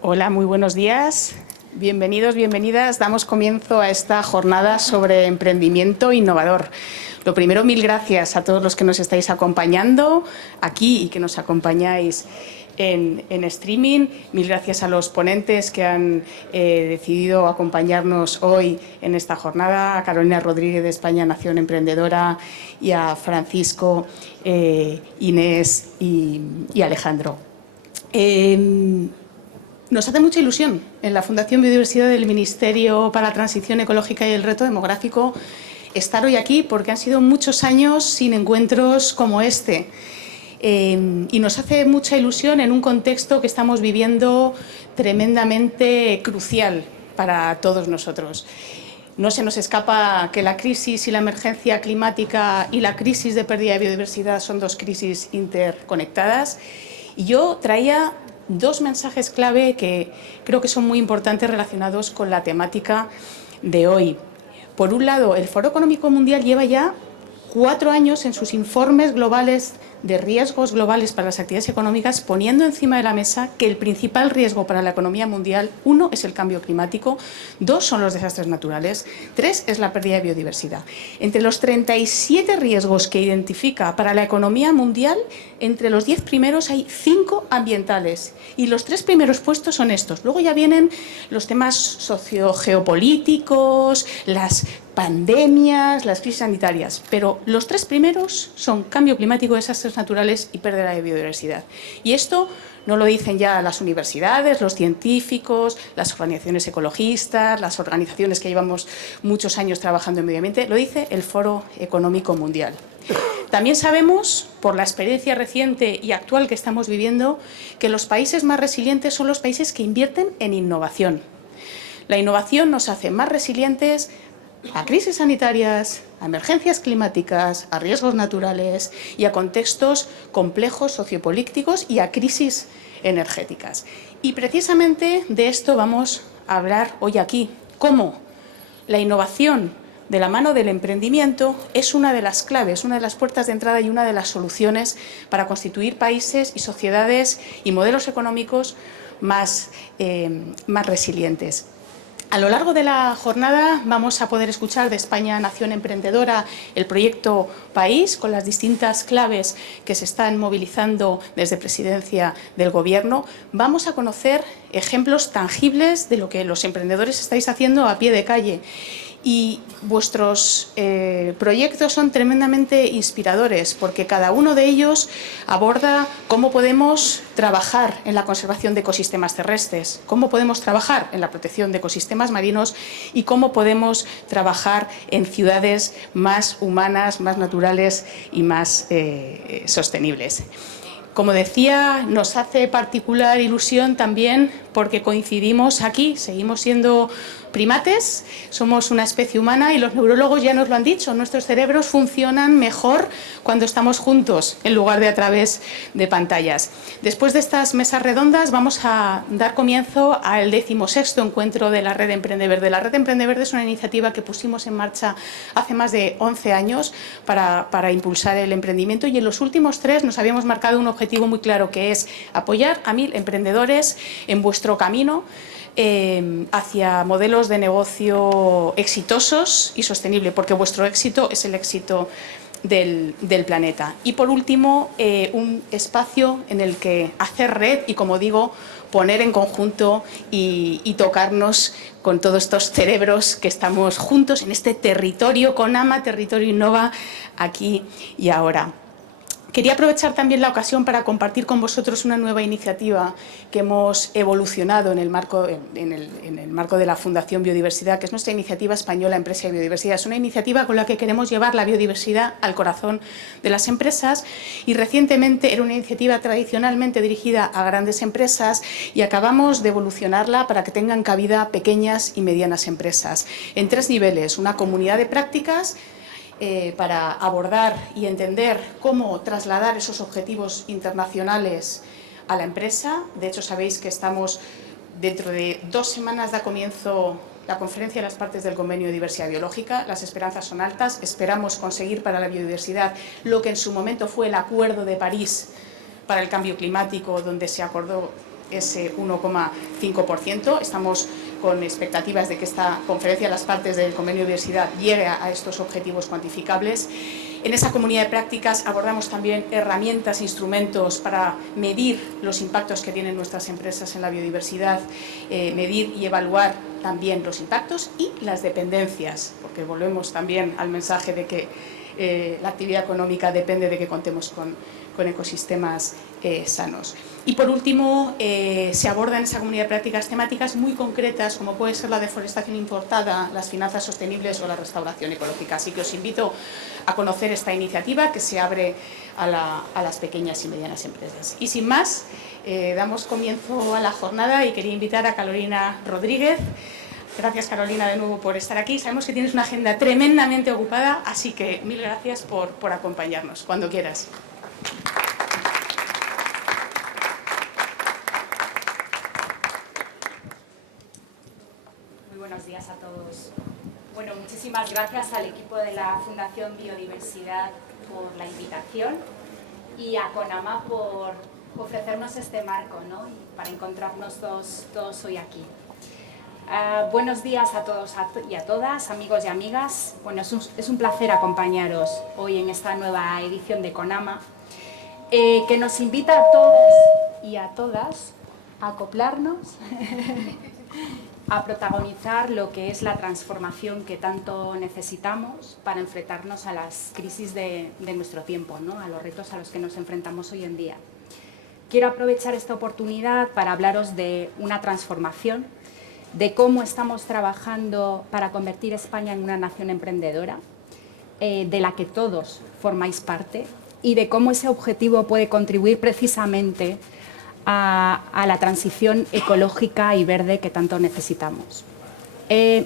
Hola, muy buenos días. Bienvenidos, bienvenidas. Damos comienzo a esta jornada sobre emprendimiento innovador. Lo primero, mil gracias a todos los que nos estáis acompañando aquí y que nos acompañáis en streaming. Mil gracias a los ponentes que han decidido acompañarnos hoy en esta jornada, a Carolina Rodríguez de España Nación Emprendedora y a Francisco, Inés y Alejandro. Nos hace mucha ilusión en la Fundación Biodiversidad del Ministerio para la Transición Ecológica y el Reto Demográfico estar hoy aquí porque han sido muchos años sin encuentros como este. Y nos hace mucha ilusión en un contexto que estamos viviendo tremendamente crucial para todos nosotros. No se nos escapa que la crisis y la emergencia climática y la crisis de pérdida de biodiversidad son dos crisis interconectadas. Y yo traía dos mensajes clave que creo que son muy importantes relacionados con la temática de hoy. Por un lado, el Foro Económico Mundial lleva ya 4 años en sus informes globales de riesgos globales para las actividades económicas, poniendo encima de la mesa que el principal riesgo para la economía mundial, 1, es el cambio climático, 2, son los desastres naturales, 3, es la pérdida de biodiversidad. Entre los 37 riesgos que identifica para la economía mundial, entre los 10 primeros hay 5 ambientales y los 3 primeros puestos son estos. Luego ya vienen los temas sociogeopolíticos, las pandemias, las crisis sanitarias, pero los 3 primeros son cambio climático, desastres naturales y pérdida de biodiversidad. Y esto no lo dicen ya las universidades, los científicos, las organizaciones ecologistas, las organizaciones que llevamos muchos años trabajando en medio ambiente, lo dice el Foro Económico Mundial. También sabemos, por la experiencia reciente y actual que estamos viviendo, que los países más resilientes son los países que invierten en innovación. La innovación nos hace más resilientes a crisis sanitarias, a emergencias climáticas, a riesgos naturales y a contextos complejos sociopolíticos y a crisis energéticas. Y precisamente de esto vamos a hablar hoy aquí. Cómo la innovación de la mano del emprendimiento es una de las claves, una de las puertas de entrada y una de las soluciones para constituir países y sociedades y modelos económicos más resilientes. A lo largo de la jornada vamos a poder escuchar de España Nación Emprendedora el proyecto País, con las distintas claves que se están movilizando desde Presidencia del Gobierno. Vamos a conocer ejemplos tangibles de lo que los emprendedores estáis haciendo a pie de calle. Y vuestros proyectos son tremendamente inspiradores porque cada uno de ellos aborda cómo podemos trabajar en la conservación de ecosistemas terrestres, cómo podemos trabajar en la protección de ecosistemas marinos y cómo podemos trabajar en ciudades más humanas, más naturales y más sostenibles. Como decía, nos hace particular ilusión también porque coincidimos aquí, seguimos siendo primates, somos una especie humana y los neurólogos ya nos lo han dicho, nuestros cerebros funcionan mejor cuando estamos juntos en lugar de a través de pantallas. Después de estas mesas redondas vamos a dar comienzo al 16º encuentro de la Red Emprende Verde. La Red Emprende Verde es una iniciativa que pusimos en marcha hace más de 11 años para impulsar el emprendimiento y en los últimos 3 nos habíamos marcado un objetivo muy claro que es apoyar a 1000 emprendedores en vuestro camino hacia modelos de negocio exitosos y sostenibles, porque vuestro éxito es el éxito del planeta. Y por último, un espacio en el que hacer red y, como digo, poner en conjunto y tocarnos con todos estos cerebros que estamos juntos en este territorio CONAMA, Territorio Innova, aquí y ahora. Quería aprovechar también la ocasión para compartir con vosotros una nueva iniciativa que hemos evolucionado en el marco de la Fundación Biodiversidad, que es nuestra iniciativa española Empresa y Biodiversidad. Es una iniciativa con la que queremos llevar la biodiversidad al corazón de las empresas y recientemente era una iniciativa tradicionalmente dirigida a grandes empresas y acabamos de evolucionarla para que tengan cabida pequeñas y medianas empresas en 3 niveles, una comunidad de prácticas para abordar y entender cómo trasladar esos objetivos internacionales a la empresa. De hecho, sabéis que estamos dentro de 2 semanas da comienzo la conferencia de las partes del convenio de diversidad biológica. Las esperanzas son altas. Esperamos conseguir para la biodiversidad lo que en su momento fue el Acuerdo de París para el cambio climático, donde se acordó ese 1,5%. Estamos con expectativas de que esta conferencia de las partes del convenio de biodiversidad llegue a estos objetivos cuantificables. En esa comunidad de prácticas abordamos también herramientas, instrumentos para medir los impactos que tienen nuestras empresas en la biodiversidad, medir y evaluar también los impactos y las dependencias, porque volvemos también al mensaje de que la actividad económica depende de que contemos con ecosistemas sanos. Y por último, se abordan en esa comunidad de prácticas temáticas muy concretas, como puede ser la deforestación importada, las finanzas sostenibles o la restauración ecológica. Así que os invito a conocer esta iniciativa que se abre a las pequeñas y medianas empresas. Y sin más, damos comienzo a la jornada y quería invitar a Carolina Rodríguez. Gracias, Carolina, de nuevo por estar aquí. Sabemos que tienes una agenda tremendamente ocupada, así que mil gracias por acompañarnos. Cuando quieras. Muy buenos días a todos. Bueno, muchísimas gracias al equipo de la Fundación Biodiversidad por la invitación y a CONAMA por ofrecernos este marco, ¿no? Y para encontrarnos todos hoy aquí. Buenos días a todos y a todas, amigos y amigas. Bueno, es un placer acompañaros hoy en esta nueva edición de CONAMA, que nos invita a todos y a todas a acoplarnos, a protagonizar lo que es la transformación que tanto necesitamos para enfrentarnos a las crisis de nuestro tiempo, ¿no? A los retos a los que nos enfrentamos hoy en día. Quiero aprovechar esta oportunidad para hablaros de una transformación, de cómo estamos trabajando para convertir España en una nación emprendedora, de la que todos formáis parte, y de cómo ese objetivo puede contribuir precisamente a la transición ecológica y verde que tanto necesitamos.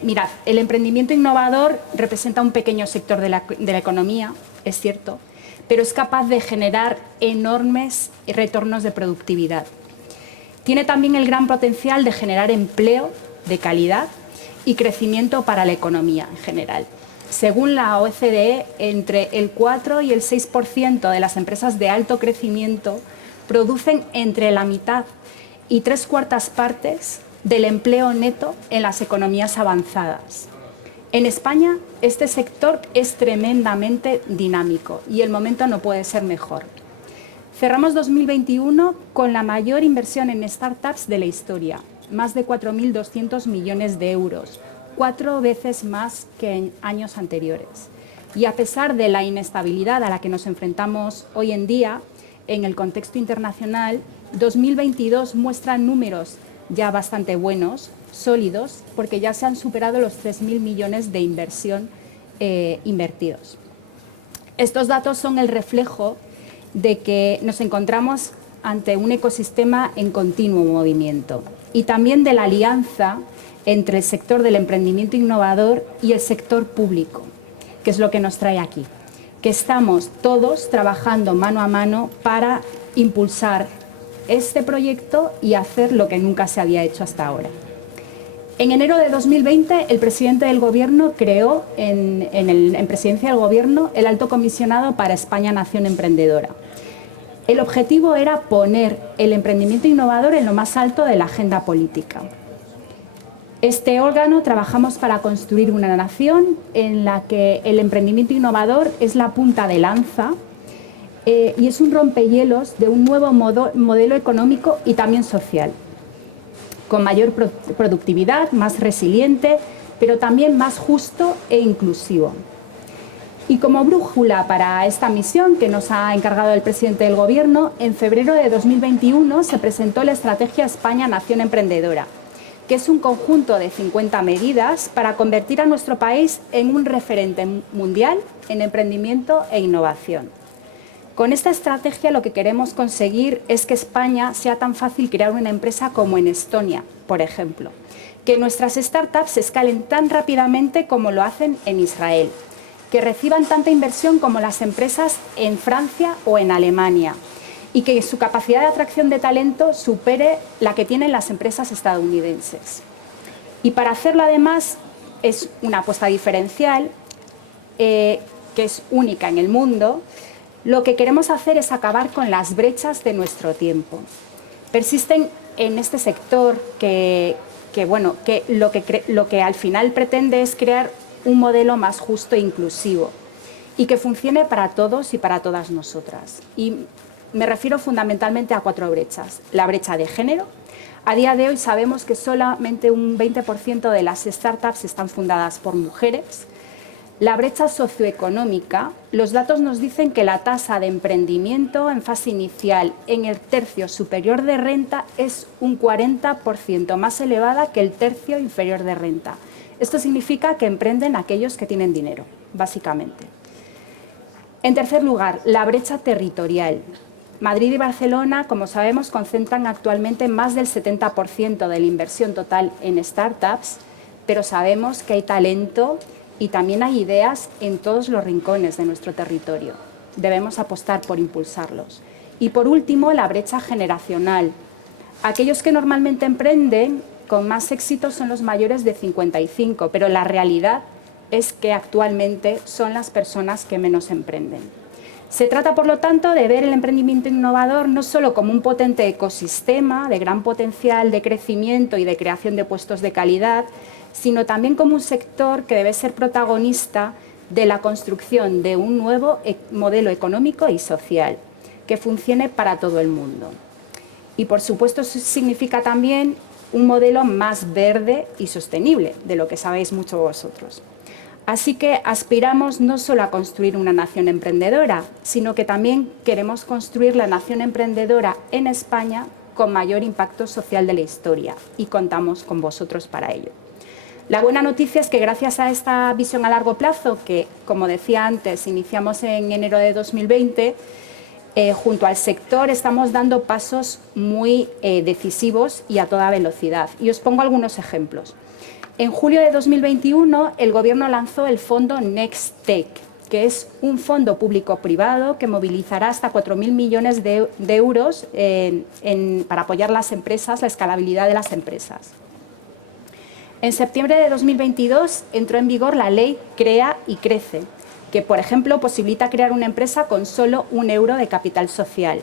Mirad, el emprendimiento innovador representa un pequeño sector de la economía, es cierto, pero es capaz de generar enormes retornos de productividad. Tiene también el gran potencial de generar empleo de calidad y crecimiento para la economía en general. Según la OCDE, entre el 4 y el 6% de las empresas de alto crecimiento producen entre la mitad y 3/4 partes del empleo neto en las economías avanzadas. En España, este sector es tremendamente dinámico y el momento no puede ser mejor. Cerramos 2021 con la mayor inversión en startups de la historia, más de 4.200 millones de euros, 4 veces más que en años anteriores. Y a pesar de la inestabilidad a la que nos enfrentamos hoy en día, en el contexto internacional, 2022 muestra números ya bastante buenos, sólidos, porque ya se han superado los 3.000 millones de inversión invertidos. Estos datos son el reflejo de que nos encontramos ante un ecosistema en continuo movimiento y también de la alianza entre el sector del emprendimiento innovador y el sector público, que es lo que nos trae aquí, que estamos todos trabajando mano a mano para impulsar este proyecto y hacer lo que nunca se había hecho hasta ahora. En enero de 2020, el presidente del Gobierno creó en Presidencia del Gobierno el Alto Comisionado para España Nación Emprendedora. El objetivo era poner el emprendimiento innovador en lo más alto de la agenda política. Este órgano trabajamos para construir una nación en la que el emprendimiento innovador es la punta de lanza y es un rompehielos de un nuevo modelo económico y también social, con mayor productividad, más resiliente, pero también más justo e inclusivo. Y como brújula para esta misión que nos ha encargado el presidente del Gobierno, en febrero de 2021 se presentó la Estrategia España Nación Emprendedora, que es un conjunto de 50 medidas para convertir a nuestro país en un referente mundial en emprendimiento e innovación. Con esta estrategia lo que queremos conseguir es que España sea tan fácil crear una empresa como en Estonia, por ejemplo, que nuestras startups se escalen tan rápidamente como lo hacen en Israel, que reciban tanta inversión como las empresas en Francia o en Alemania y que su capacidad de atracción de talento supere la que tienen las empresas estadounidenses. Y para hacerlo además es una apuesta diferencial que es única en el mundo. Lo que queremos hacer es acabar con las brechas de nuestro tiempo. Persisten en este sector que lo que al final pretende es crear un modelo más justo e inclusivo y que funcione para todos y para todas nosotras. Y me refiero fundamentalmente a 4 brechas. La brecha de género. A día de hoy sabemos que solamente un 20% de las startups están fundadas por mujeres. La brecha socioeconómica. Los datos nos dicen que la tasa de emprendimiento en fase inicial en el tercio superior de renta es un 40% más elevada que el tercio inferior de renta. Esto significa que emprenden aquellos que tienen dinero, básicamente. En tercer lugar, la brecha territorial. Madrid y Barcelona, como sabemos, concentran actualmente más del 70% de la inversión total en startups, pero sabemos que hay talento y también hay ideas en todos los rincones de nuestro territorio. Debemos apostar por impulsarlos. Y por último, la brecha generacional. Aquellos que normalmente emprenden con más éxito son los mayores de 55, pero la realidad es que actualmente son las personas que menos emprenden. Se trata, por lo tanto, de ver el emprendimiento innovador no solo como un potente ecosistema de gran potencial de crecimiento y de creación de puestos de calidad, sino también como un sector que debe ser protagonista de la construcción de un nuevo modelo económico y social que funcione para todo el mundo. Y, por supuesto, eso significa también un modelo más verde y sostenible, de lo que sabéis mucho vosotros. Así que aspiramos no solo a construir una nación emprendedora, sino que también queremos construir la nación emprendedora en España con mayor impacto social de la historia, y contamos con vosotros para ello. La buena noticia es que gracias a esta visión a largo plazo, que, como decía antes, iniciamos en enero de 2020, junto al sector estamos dando pasos muy decisivos y a toda velocidad. Y os pongo algunos ejemplos. En julio de 2021, el Gobierno lanzó el fondo NextTech, que es un fondo público-privado que movilizará hasta 4.000 millones de euros para apoyar las empresas, la escalabilidad de las empresas. En septiembre de 2022 entró en vigor la ley Crea y Crece, que, por ejemplo, posibilita crear una empresa con solo 1 euro de capital social.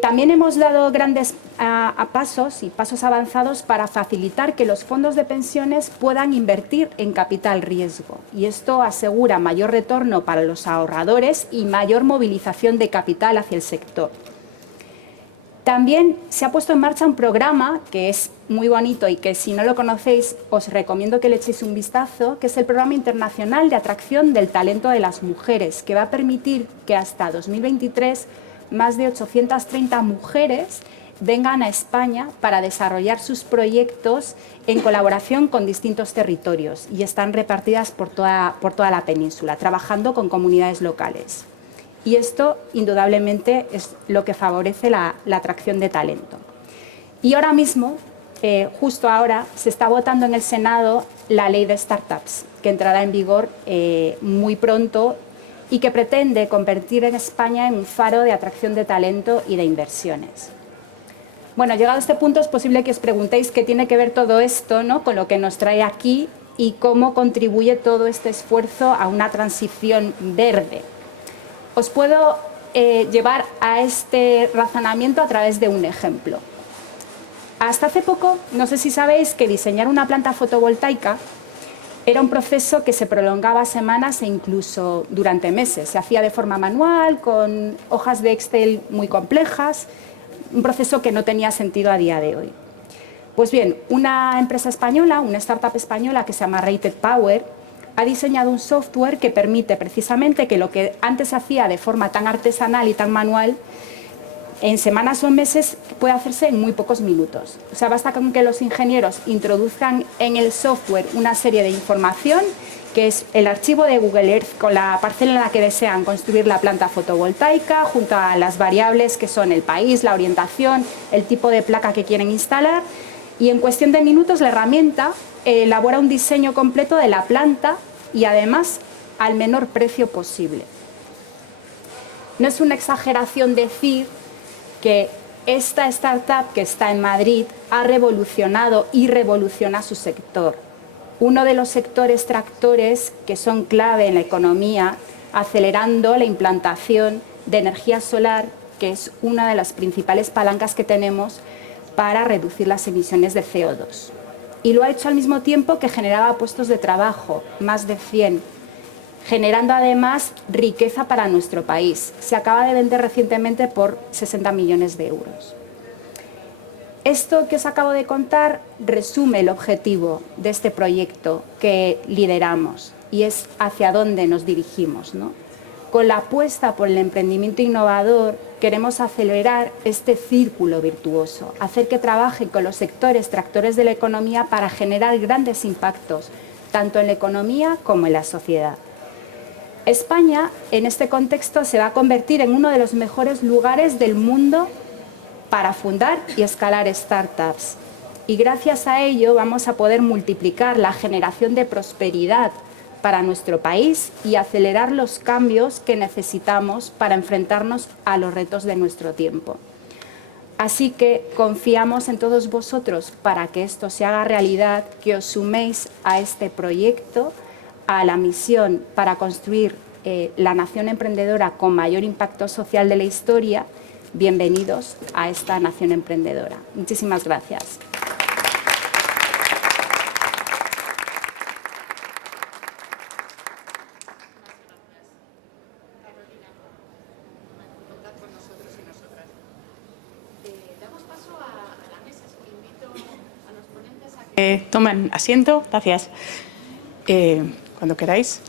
También hemos dado grandes pasos avanzados para facilitar que los fondos de pensiones puedan invertir en capital riesgo, y esto asegura mayor retorno para los ahorradores y mayor movilización de capital hacia el sector. También se ha puesto en marcha un programa que es muy bonito y que, si no lo conocéis, os recomiendo que le echéis un vistazo, que es el Programa Internacional de Atracción del Talento de las Mujeres, que va a permitir que hasta 2023 más de 830 mujeres vengan a España para desarrollar sus proyectos en colaboración con distintos territorios, y están repartidas por toda la península, trabajando con comunidades locales. Y esto, indudablemente, es lo que favorece la atracción de talento. Y ahora mismo, justo ahora, se está votando en el Senado la ley de startups, que entrará en vigor muy pronto, y que pretende convertir en España en un faro de atracción de talento y de inversiones. Bueno, llegado a este punto, es posible que os preguntéis qué tiene que ver todo esto, ¿no?, con lo que nos trae aquí y cómo contribuye todo este esfuerzo a una transición verde. Os puedo llevar a este razonamiento a través de un ejemplo. Hasta hace poco, no sé si sabéis que diseñar una planta fotovoltaica era un proceso que se prolongaba semanas e incluso durante meses. Se hacía de forma manual, con hojas de Excel muy complejas, un proceso que no tenía sentido a día de hoy. Pues bien, una empresa española, una startup española que se llama Rated Power, ha diseñado un software que permite precisamente que lo que antes se hacía de forma tan artesanal y tan manual, en semanas o meses puede hacerse en muy pocos minutos. O sea, basta con que los ingenieros introduzcan en el software una serie de información, que es el archivo de Google Earth con la parcela en la que desean construir la planta fotovoltaica, junto a las variables que son el país, la orientación, el tipo de placa que quieren instalar, y en cuestión de minutos la herramienta elabora un diseño completo de la planta, y además al menor precio posible. No es una exageración decir que esta startup que está en Madrid ha revolucionado y revoluciona su sector. Uno de los sectores tractores que son clave en la economía, acelerando la implantación de energía solar que es una de las principales palancas que tenemos para reducir las emisiones de CO2. Y lo ha hecho al mismo tiempo que generaba puestos de trabajo, más de 100, generando además riqueza para nuestro país. Se acaba de vender recientemente por 60 millones de euros. Esto que os acabo de contar resume el objetivo de este proyecto que lideramos y es hacia dónde nos dirigimos, ¿no? Con la apuesta por el emprendimiento innovador queremos acelerar este círculo virtuoso, hacer que trabajen con los sectores tractores de la economía para generar grandes impactos, tanto en la economía como en la sociedad. España, en este contexto, se va a convertir en uno de los mejores lugares del mundo para fundar y escalar startups. Y gracias a ello vamos a poder multiplicar la generación de prosperidad para nuestro país y acelerar los cambios que necesitamos para enfrentarnos a los retos de nuestro tiempo. Así que confiamos en todos vosotros para que esto se haga realidad, que os suméis a este proyecto, a la misión para construir la nación emprendedora con mayor impacto social de la historia. Bienvenidos a esta nación emprendedora. Muchísimas gracias. Toman asiento, gracias. Cuando queráis.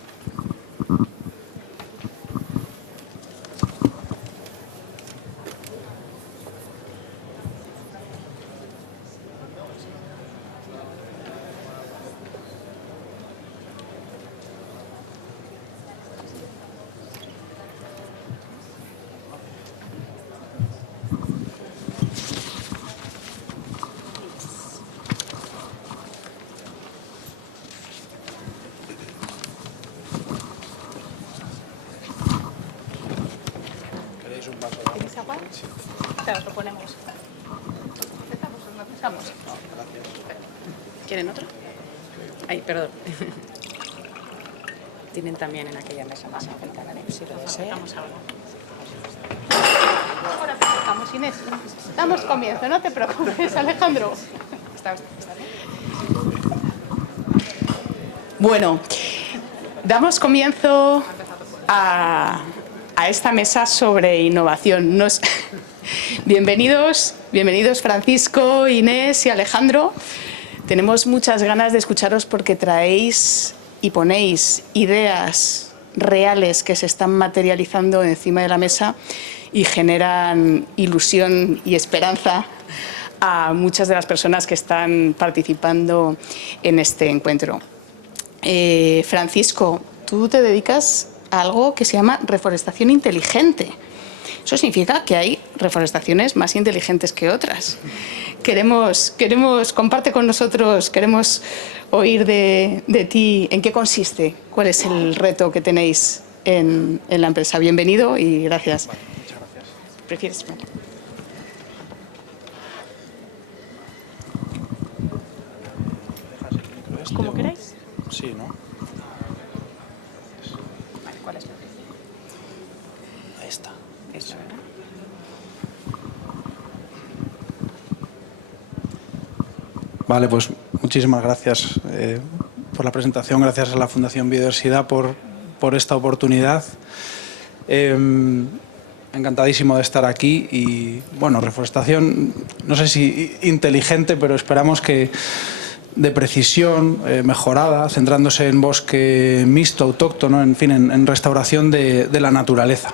¿Queréis agua? Os lo ponemos. ¿Empezamos o no empezamos? ¿Quieren otro? Ay, perdón. Tienen también en aquella mesa más enfrente, si lo desean. Ahora empezamos, Inés. Damos comienzo, no te preocupes, Alejandro. Bueno, damos comienzo a esta mesa sobre innovación. Bienvenidos Francisco, Inés y Alejandro. Tenemos muchas ganas de escucharos porque traéis y ponéis ideas reales que se están materializando encima de la mesa y generan ilusión y esperanza a muchas de las personas que están participando en este encuentro. Francisco, tú te dedicas a algo que se llama reforestación inteligente. Eso significa que hay reforestaciones más inteligentes que otras. Comparte con nosotros, queremos oír de ti en qué consiste, cuál es el reto que tenéis en la empresa. Bienvenido y gracias. Vale, muchas gracias. ¿Prefieres? ¿Dejas el micro este Como o? queráis. Sí, ¿no? Vale, ¿cuál es? Ahí está. Eso, ¿verdad? Vale, pues muchísimas gracias por la presentación, gracias a la Fundación Biodiversidad por esta oportunidad. Encantadísimo de estar aquí y, bueno, reforestación, no sé si inteligente, pero esperamos que de precisión, mejorada, centrándose en bosque mixto, autóctono, en fin, en restauración de la naturaleza.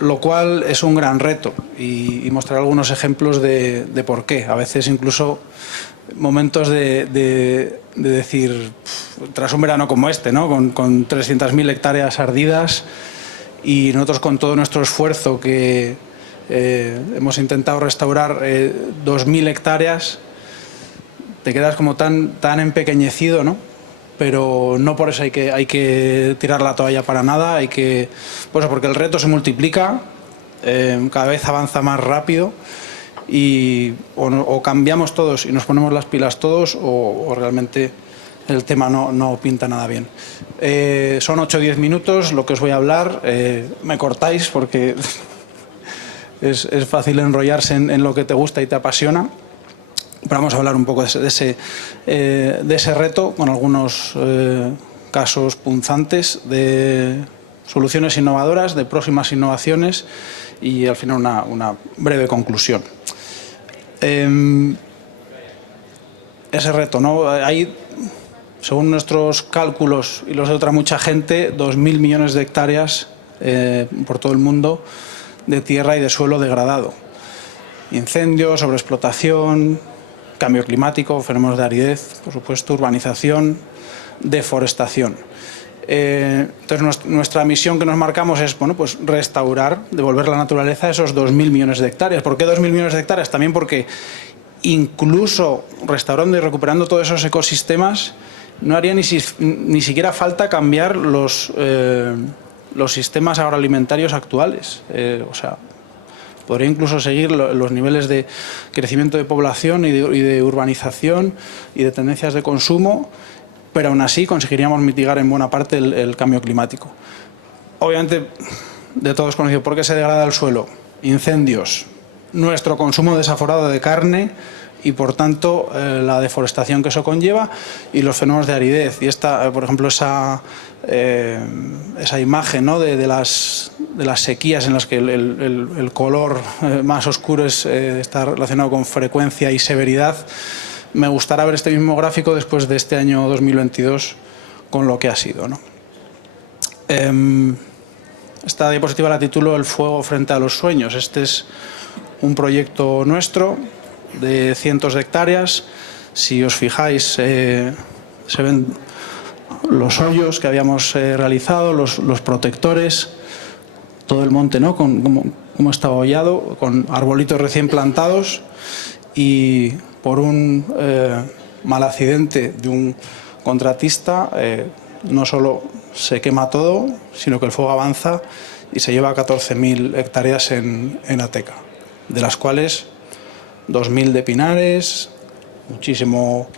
Lo cual es un gran reto y mostrar algunos ejemplos de por qué. A veces incluso momentos de decir, tras un verano como este, ¿no? con 300.000 hectáreas ardidas y nosotros con todo nuestro esfuerzo que hemos intentado restaurar 2.000 hectáreas, te quedas como tan empequeñecido, ¿no? Pero no por eso hay que tirar la toalla para nada, pues porque el reto se multiplica, cada vez avanza más rápido y o cambiamos todos y nos ponemos las pilas todos o realmente el tema no pinta nada bien. Son 8 o 10 minutos lo que os voy a hablar, me cortáis porque es fácil enrollarse en lo que te gusta y te apasiona. Pero vamos a hablar un poco de ese reto con algunos casos punzantes de soluciones innovadoras, de próximas innovaciones y al final una breve conclusión. Ese reto, ¿no? Hay, según nuestros cálculos y los de otra mucha gente, 2.000 millones de hectáreas por todo el mundo de tierra y de suelo degradado. Incendios, sobreexplotación, cambio climático, fenómenos de aridez, por supuesto, urbanización, deforestación. Entonces, nuestra misión que nos marcamos es, bueno, pues restaurar, devolver la naturaleza a esos 2.000 millones de hectáreas. ¿Por qué 2.000 millones de hectáreas? También porque incluso restaurando y recuperando todos esos ecosistemas, no haría ni siquiera falta cambiar los sistemas agroalimentarios actuales. O sea, podría incluso seguir los niveles de crecimiento de población y de urbanización y de tendencias de consumo, pero aún así conseguiríamos mitigar en buena parte el cambio climático. Obviamente, de todos conocido, ¿por qué se degrada el suelo? Incendios, nuestro consumo desaforado de carne y, por tanto, la deforestación que eso conlleva y los fenómenos de aridez. Y esta, por ejemplo, esa imagen, ¿no?, de las sequías en las que el color más oscuro está relacionado con frecuencia y severidad. Me gustará ver este mismo gráfico después de este año 2022 con lo que ha sido, ¿no? Esta diapositiva la titulo El fuego frente a los sueños. Este es un proyecto nuestro de cientos de hectáreas. Si os fijáis, se ven los hoyos que habíamos realizado, los protectores, todo el monte, ¿no?, como estaba hollado, con arbolitos recién plantados, y por un mal accidente de un contratista no solo se quema todo, sino que el fuego avanza y se lleva 14.000 hectáreas en Ateca, de las cuales 2.000 de pinares, muchísimo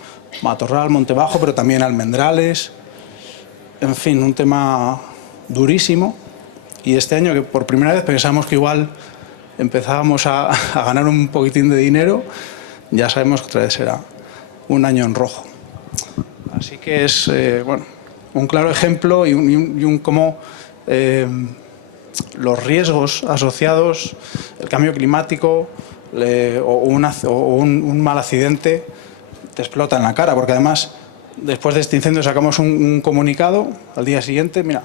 matorral, monte bajo, pero también almendrales. En fin, un tema durísimo. Y este año, que por primera vez pensamos que igual empezábamos a ganar un poquitín de dinero, ya sabemos que otra vez será un año en rojo. Así que es bueno, un claro ejemplo y cómo los riesgos asociados, el cambio climático o un mal accidente te explota en la cara, porque además después de este incendio sacamos un comunicado al día siguiente: mira,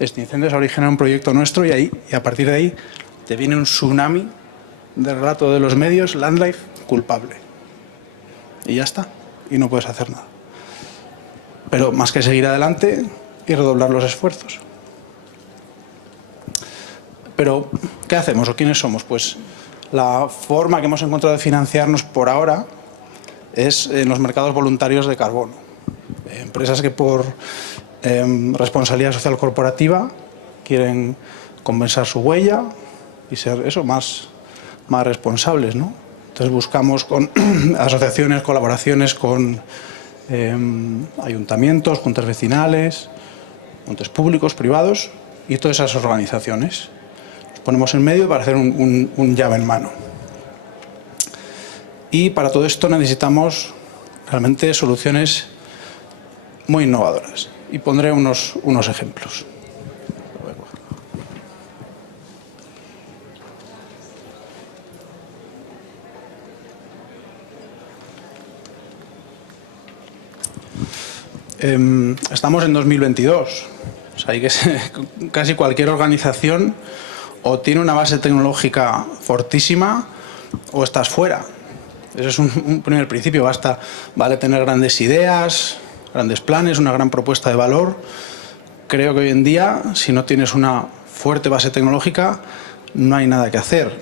este incendio se ha originado en un proyecto nuestro, y a partir de ahí te viene un tsunami de relato de los medios: Landlife culpable. Y ya está, y no puedes hacer nada. Pero más que seguir adelante y redoblar los esfuerzos. Pero, ¿qué hacemos o quiénes somos? Pues la forma que hemos encontrado de financiarnos por ahora es en los mercados voluntarios de carbono. Empresas que por responsabilidad social corporativa quieren compensar su huella y ser eso, más responsables, ¿no? Entonces buscamos con asociaciones, colaboraciones con ayuntamientos, juntas vecinales, entes públicos, privados y todas esas organizaciones. Nos ponemos en medio para hacer un llave en mano. Y para todo esto necesitamos realmente soluciones muy innovadoras. Y pondré unos ejemplos. Estamos en 2022. O sea, casi cualquier organización o tiene una base tecnológica fortísima o estás fuera. Ese es un primer principio. Vale tener grandes ideas, grandes planes, una gran propuesta de valor. Creo que hoy en día, si no tienes una fuerte base tecnológica, no hay nada que hacer.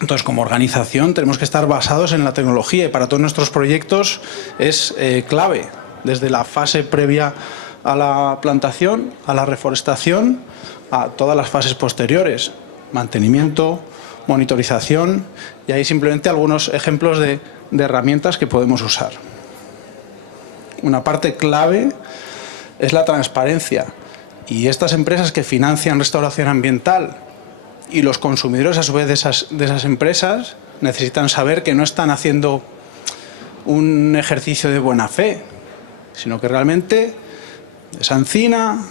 Entonces, como organización, tenemos que estar basados en la tecnología, y para todos nuestros proyectos es clave, desde la fase previa a la plantación, a la reforestación, a todas las fases posteriores, mantenimiento, monitorización, y hay simplemente algunos ejemplos de herramientas que podemos usar. Una parte clave es la transparencia, y estas empresas que financian restauración ambiental y los consumidores a su vez de esas empresas necesitan saber que no están haciendo un ejercicio de buena fe, sino que realmente esa encina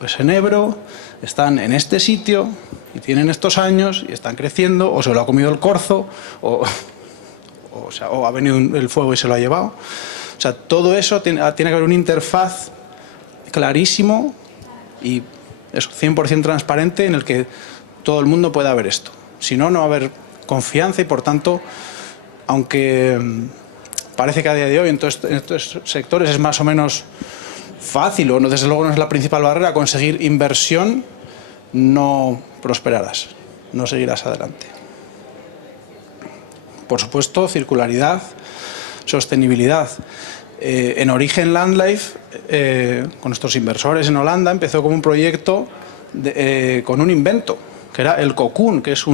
o ese enebro están en este sitio y tienen estos años y están creciendo, o se lo ha comido el corzo, o ha venido el fuego y se lo ha llevado. O sea, todo eso tiene que haber una interfaz clarísimo y eso, 100% transparente, en el que todo el mundo pueda ver esto. Si no, no va a haber confianza y, por tanto, aunque parece que a día de hoy en estos sectores es más o menos fácil, o no, desde luego no es la principal barrera, conseguir inversión, no prosperarás, no seguirás adelante. Por supuesto, circularidad, sostenibilidad. En origen Landlife, con nuestros inversores en Holanda, empezó como un proyecto con un invento, que era el cocoon, que es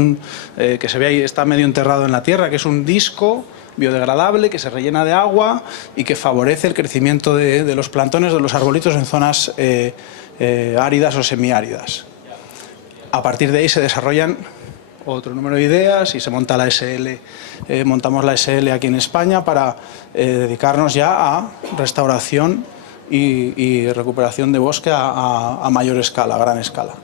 que se ve ahí, está medio enterrado en la tierra, que es un disco biodegradable que se rellena de agua y que favorece el crecimiento de los plantones, de los arbolitos en zonas áridas o semiáridas. A partir de ahí se desarrollan otro número de ideas y se monta la SL, montamos la SL aquí en España para dedicarnos ya a restauración y recuperación de bosque a mayor escala, a gran escala.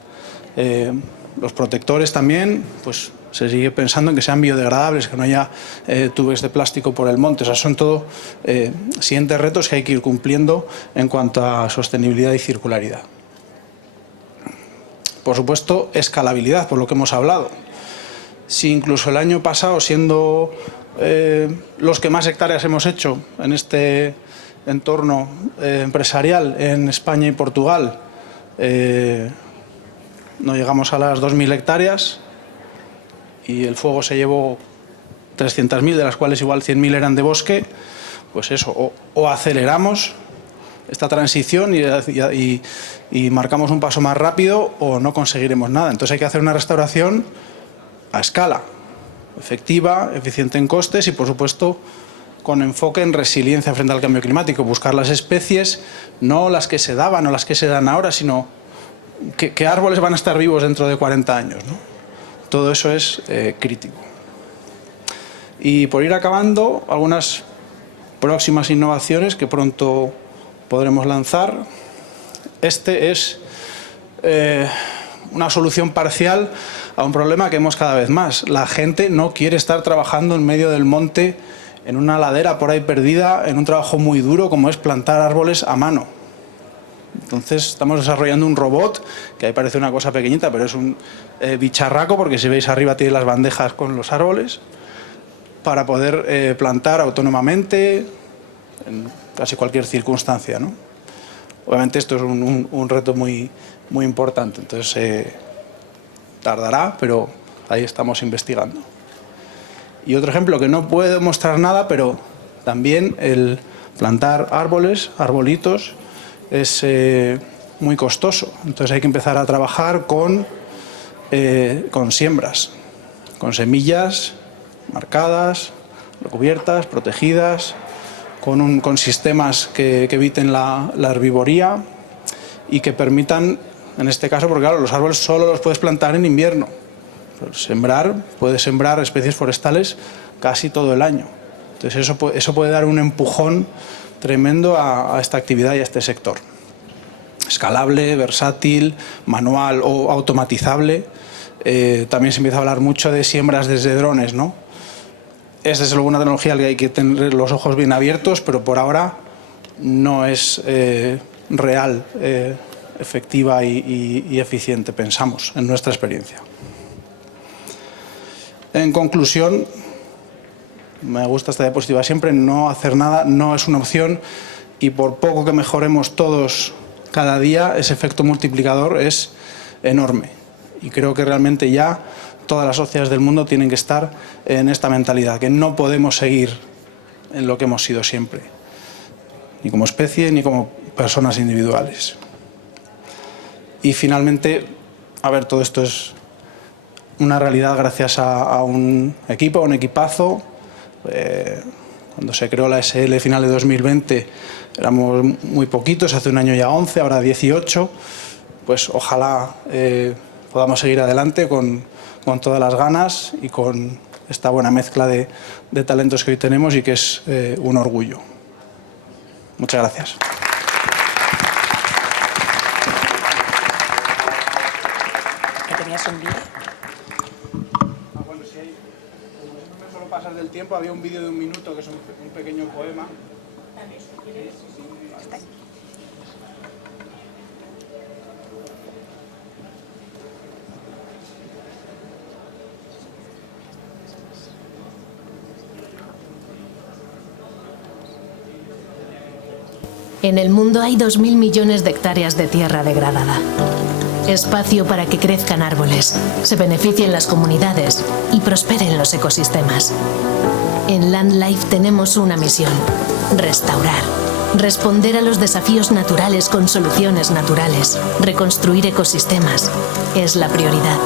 Los protectores también, pues se sigue pensando en que sean biodegradables, que no haya tubos de plástico por el monte. O sea, son todo siguientes retos que hay que ir cumpliendo en cuanto a sostenibilidad y circularidad. Por supuesto, escalabilidad, por lo que hemos hablado. Si incluso el año pasado, siendo los que más hectáreas hemos hecho en este entorno empresarial en España y Portugal, no llegamos a las 2.000 hectáreas y el fuego se llevó 300.000, de las cuales igual 100.000 eran de bosque, pues eso, o aceleramos esta transición y marcamos un paso más rápido, o no conseguiremos nada. Entonces hay que hacer una restauración a escala, efectiva, eficiente en costes y, por supuesto, con enfoque en resiliencia frente al cambio climático. Buscar las especies, no las que se daban o las que se dan ahora, sino qué árboles van a estar vivos dentro de 40 años, ¿no? Todo eso es crítico. Y por ir acabando, algunas próximas innovaciones que pronto podremos lanzar. Este es una solución parcial a un problema que vemos cada vez más. La gente no quiere estar trabajando en medio del monte, en una ladera por ahí perdida, en un trabajo muy duro como es plantar árboles a mano. Entonces estamos desarrollando un robot, que ahí parece una cosa pequeñita, pero es un bicharraco, porque si veis arriba tiene las bandejas con los árboles, para poder plantar autónomamente en casi cualquier circunstancia, ¿no? Obviamente esto es un reto muy, muy importante, entonces tardará, pero ahí estamos investigando. Y otro ejemplo que no puedo mostrar nada, pero también el plantar árboles, arbolitos, es muy costoso. Entonces hay que empezar a trabajar con siembras, con semillas marcadas, recubiertas, protegidas, con sistemas que eviten la herbivoría y que permitan, en este caso, porque claro, los árboles solo los puedes plantar en invierno. Puedes sembrar especies forestales casi todo el año. Entonces eso puede dar un empujón tremendo a esta actividad y a este sector. Escalable, versátil, manual o automatizable. También se empieza a hablar mucho de siembras desde drones, ¿no? Es desde luego una tecnología en la que hay que tener los ojos bien abiertos, pero por ahora no es real, efectiva y eficiente, pensamos, en nuestra experiencia. En conclusión, me gusta esta diapositiva siempre, no hacer nada no es una opción, y por poco que mejoremos todos cada día, ese efecto multiplicador es enorme. Y creo que realmente ya todas las sociedades del mundo tienen que estar en esta mentalidad, que no podemos seguir en lo que hemos sido siempre, ni como especie ni como personas individuales. Y finalmente, todo esto es una realidad gracias a un equipo, a un equipazo. Cuando se creó la SL final de 2020 éramos muy poquitos, hace un año ya 11, ahora 18. Pues ojalá podamos seguir adelante con con todas las ganas y con esta buena mezcla de talentos que hoy tenemos y que es un orgullo. Muchas gracias. ¿Que tenías un vídeo? Bueno, si hay, como no me suelo pasar del tiempo, había un vídeo de 1 minuto que es un pequeño poema. En el mundo hay 2.000 millones de hectáreas de tierra degradada. Espacio para que crezcan árboles, se beneficien las comunidades y prosperen los ecosistemas. En LandLife tenemos una misión: restaurar, responder a los desafíos naturales con soluciones naturales, reconstruir ecosistemas. Es la prioridad.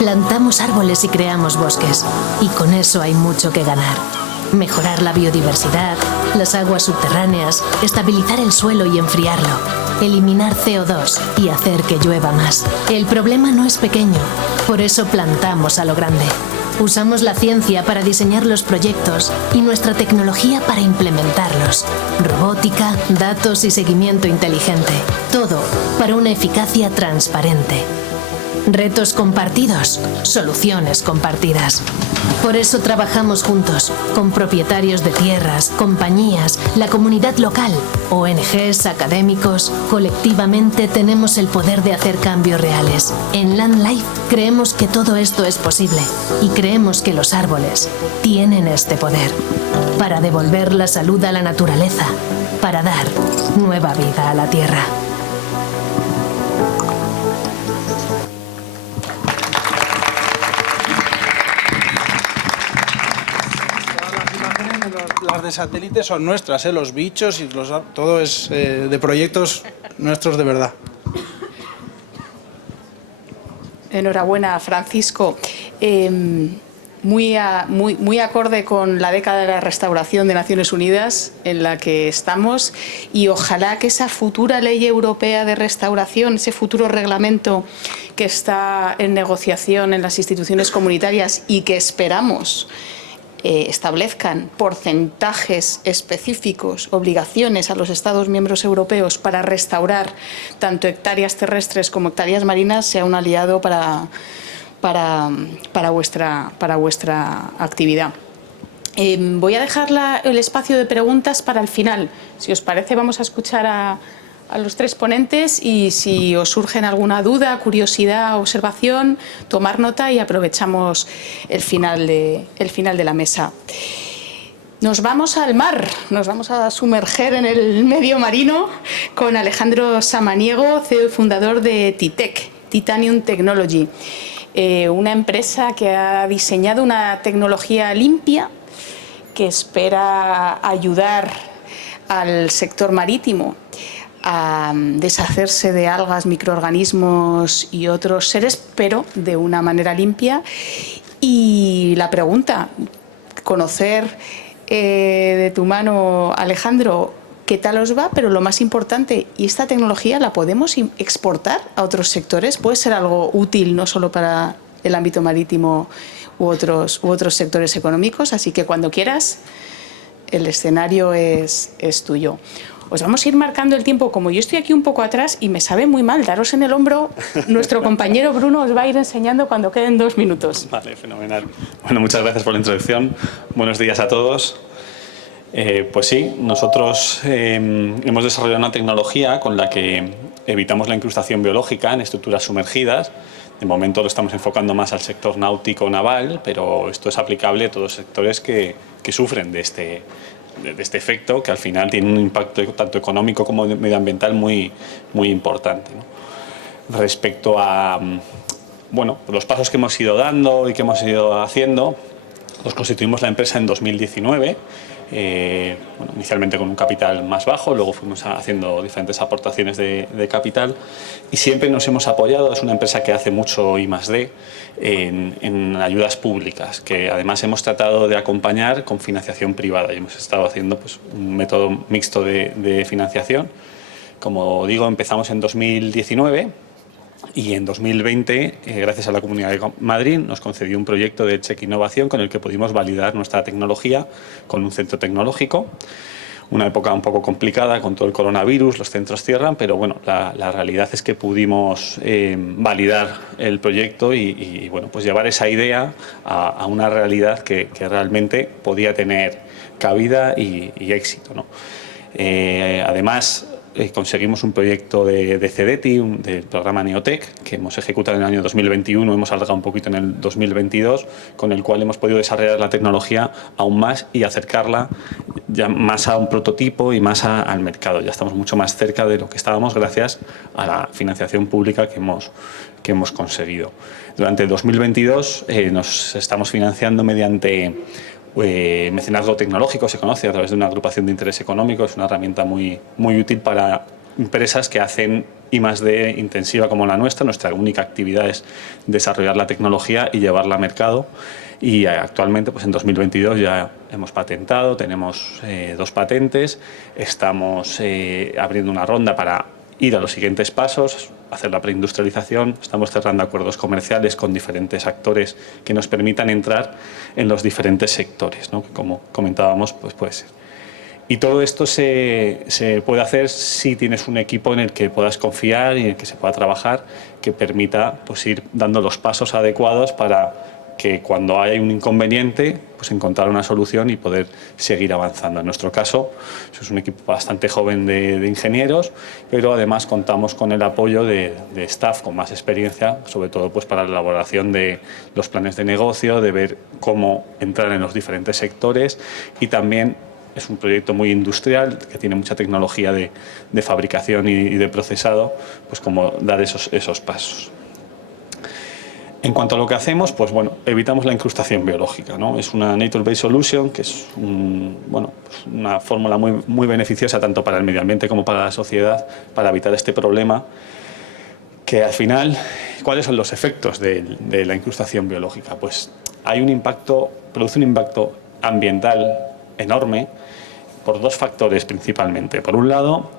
Plantamos árboles y creamos bosques, y con eso hay mucho que ganar. Mejorar la biodiversidad, las aguas subterráneas, estabilizar el suelo y enfriarlo, eliminar CO2 y hacer que llueva más. El problema no es pequeño, por eso plantamos a lo grande. Usamos la ciencia para diseñar los proyectos y nuestra tecnología para implementarlos. Robótica, datos y seguimiento inteligente. Todo para una eficacia transparente. Retos compartidos, soluciones compartidas. Por eso trabajamos juntos, con propietarios de tierras, compañías, la comunidad local, ONGs, académicos. Colectivamente tenemos el poder de hacer cambios reales. En LandLife creemos que todo esto es posible y creemos que los árboles tienen este poder para devolver la salud a la naturaleza, para dar nueva vida a la tierra. Las de satélite son nuestras, los bichos y todo es de proyectos nuestros de verdad. Enhorabuena, Francisco. Muy acorde con la década de la restauración de Naciones Unidas en la que estamos, y ojalá que esa futura ley europea de restauración, ese futuro reglamento que está en negociación en las instituciones comunitarias y que esperamos establezcan porcentajes específicos, obligaciones a los Estados miembros europeos para restaurar tanto hectáreas terrestres como hectáreas marinas, sea un aliado para vuestra actividad. Voy a dejar el espacio de preguntas para el final. Si os parece, vamos a escuchar a los tres ponentes y si os surgen alguna duda, curiosidad, observación, tomar nota y aprovechamos el final de la mesa. Nos vamos al mar, nos vamos a sumerger en el medio marino con Alejandro Samaniego, CEO y fundador de TITEC, Titanium Technology, una empresa que ha diseñado una tecnología limpia que espera ayudar al sector marítimo a deshacerse de algas, microorganismos y otros seres, pero de una manera limpia. Y la pregunta, conocer de tu mano, Alejandro, qué tal os va, pero lo más importante, ¿y esta tecnología la podemos exportar a otros sectores? ¿Puede ser algo útil no solo para el ámbito marítimo u otros sectores económicos? Así que cuando quieras, el escenario es tuyo. Os vamos a ir marcando el tiempo. Como yo estoy aquí un poco atrás y me sabe muy mal daros en el hombro, nuestro compañero Bruno os va a ir enseñando cuando queden 2 minutos. Vale, fenomenal. Bueno, muchas gracias por la introducción. Buenos días a todos. Pues sí, nosotros hemos desarrollado una tecnología con la que evitamos la incrustación biológica en estructuras sumergidas. De momento lo estamos enfocando más al sector náutico naval, pero esto es aplicable a todos los sectores que sufren de este efecto, que al final tiene un impacto tanto económico como medioambiental muy importante, ¿no? Respecto a los pasos que hemos ido dando y que hemos ido haciendo, nos constituimos la empresa en 2019, inicialmente con un capital más bajo, luego fuimos haciendo diferentes aportaciones de capital y siempre nos hemos apoyado. Es una empresa que hace mucho I+D en ayudas públicas, que además hemos tratado de acompañar con financiación privada y hemos estado haciendo un método mixto de financiación. Como digo, empezamos en 2019 Y en 2020, gracias a la Comunidad de Madrid, nos concedió un proyecto de Check Innovación con el que pudimos validar nuestra tecnología con un centro tecnológico. Una época un poco complicada con todo el coronavirus, los centros cierran, pero bueno, la realidad es que pudimos validar el proyecto y bueno, pues llevar esa idea a una realidad que realmente podía tener cabida y éxito, ¿no? Además, conseguimos un proyecto de CEDETI, del programa Neotec, que hemos ejecutado en el año 2021, hemos alargado un poquito en el 2022, con el cual hemos podido desarrollar la tecnología aún más y acercarla ya más a un prototipo y más al mercado. Ya estamos mucho más cerca de lo que estábamos gracias a la financiación pública que hemos conseguido. Durante el 2022 nos estamos financiando mediante mecenazgo tecnológico, se conoce a través de una agrupación de interés económico. Es una herramienta muy útil para empresas que hacen I+D intensiva como la nuestra. Nuestra única actividad es desarrollar la tecnología y llevarla a mercado. Y actualmente, pues en 2022 ya hemos patentado, tenemos 2 patentes, estamos abriendo una ronda para ir a los siguientes pasos, hacer la preindustrialización, estamos cerrando acuerdos comerciales con diferentes actores que nos permitan entrar en los diferentes sectores, ¿no? Que como comentábamos, pues puede ser. Y todo esto se puede hacer si tienes un equipo en el que puedas confiar y en el que se pueda trabajar, que permita pues ir dando los pasos adecuados para que cuando haya un inconveniente, pues encontrar una solución y poder seguir avanzando. En nuestro caso, es un equipo bastante joven de ingenieros, pero además contamos con el apoyo de staff con más experiencia, sobre todo pues para la elaboración de los planes de negocio, de ver cómo entrar en los diferentes sectores, y también es un proyecto muy industrial que tiene mucha tecnología de fabricación y de procesado, pues como dar esos pasos. En cuanto a lo que hacemos, pues bueno, evitamos la incrustación biológica, ¿no? Es una Nature-Based Solution, que es una fórmula muy beneficiosa tanto para el medio ambiente como para la sociedad, para evitar este problema, que al final, ¿cuáles son los efectos de la incrustación biológica? Pues produce un impacto ambiental enorme por 2 factores principalmente. Por un lado,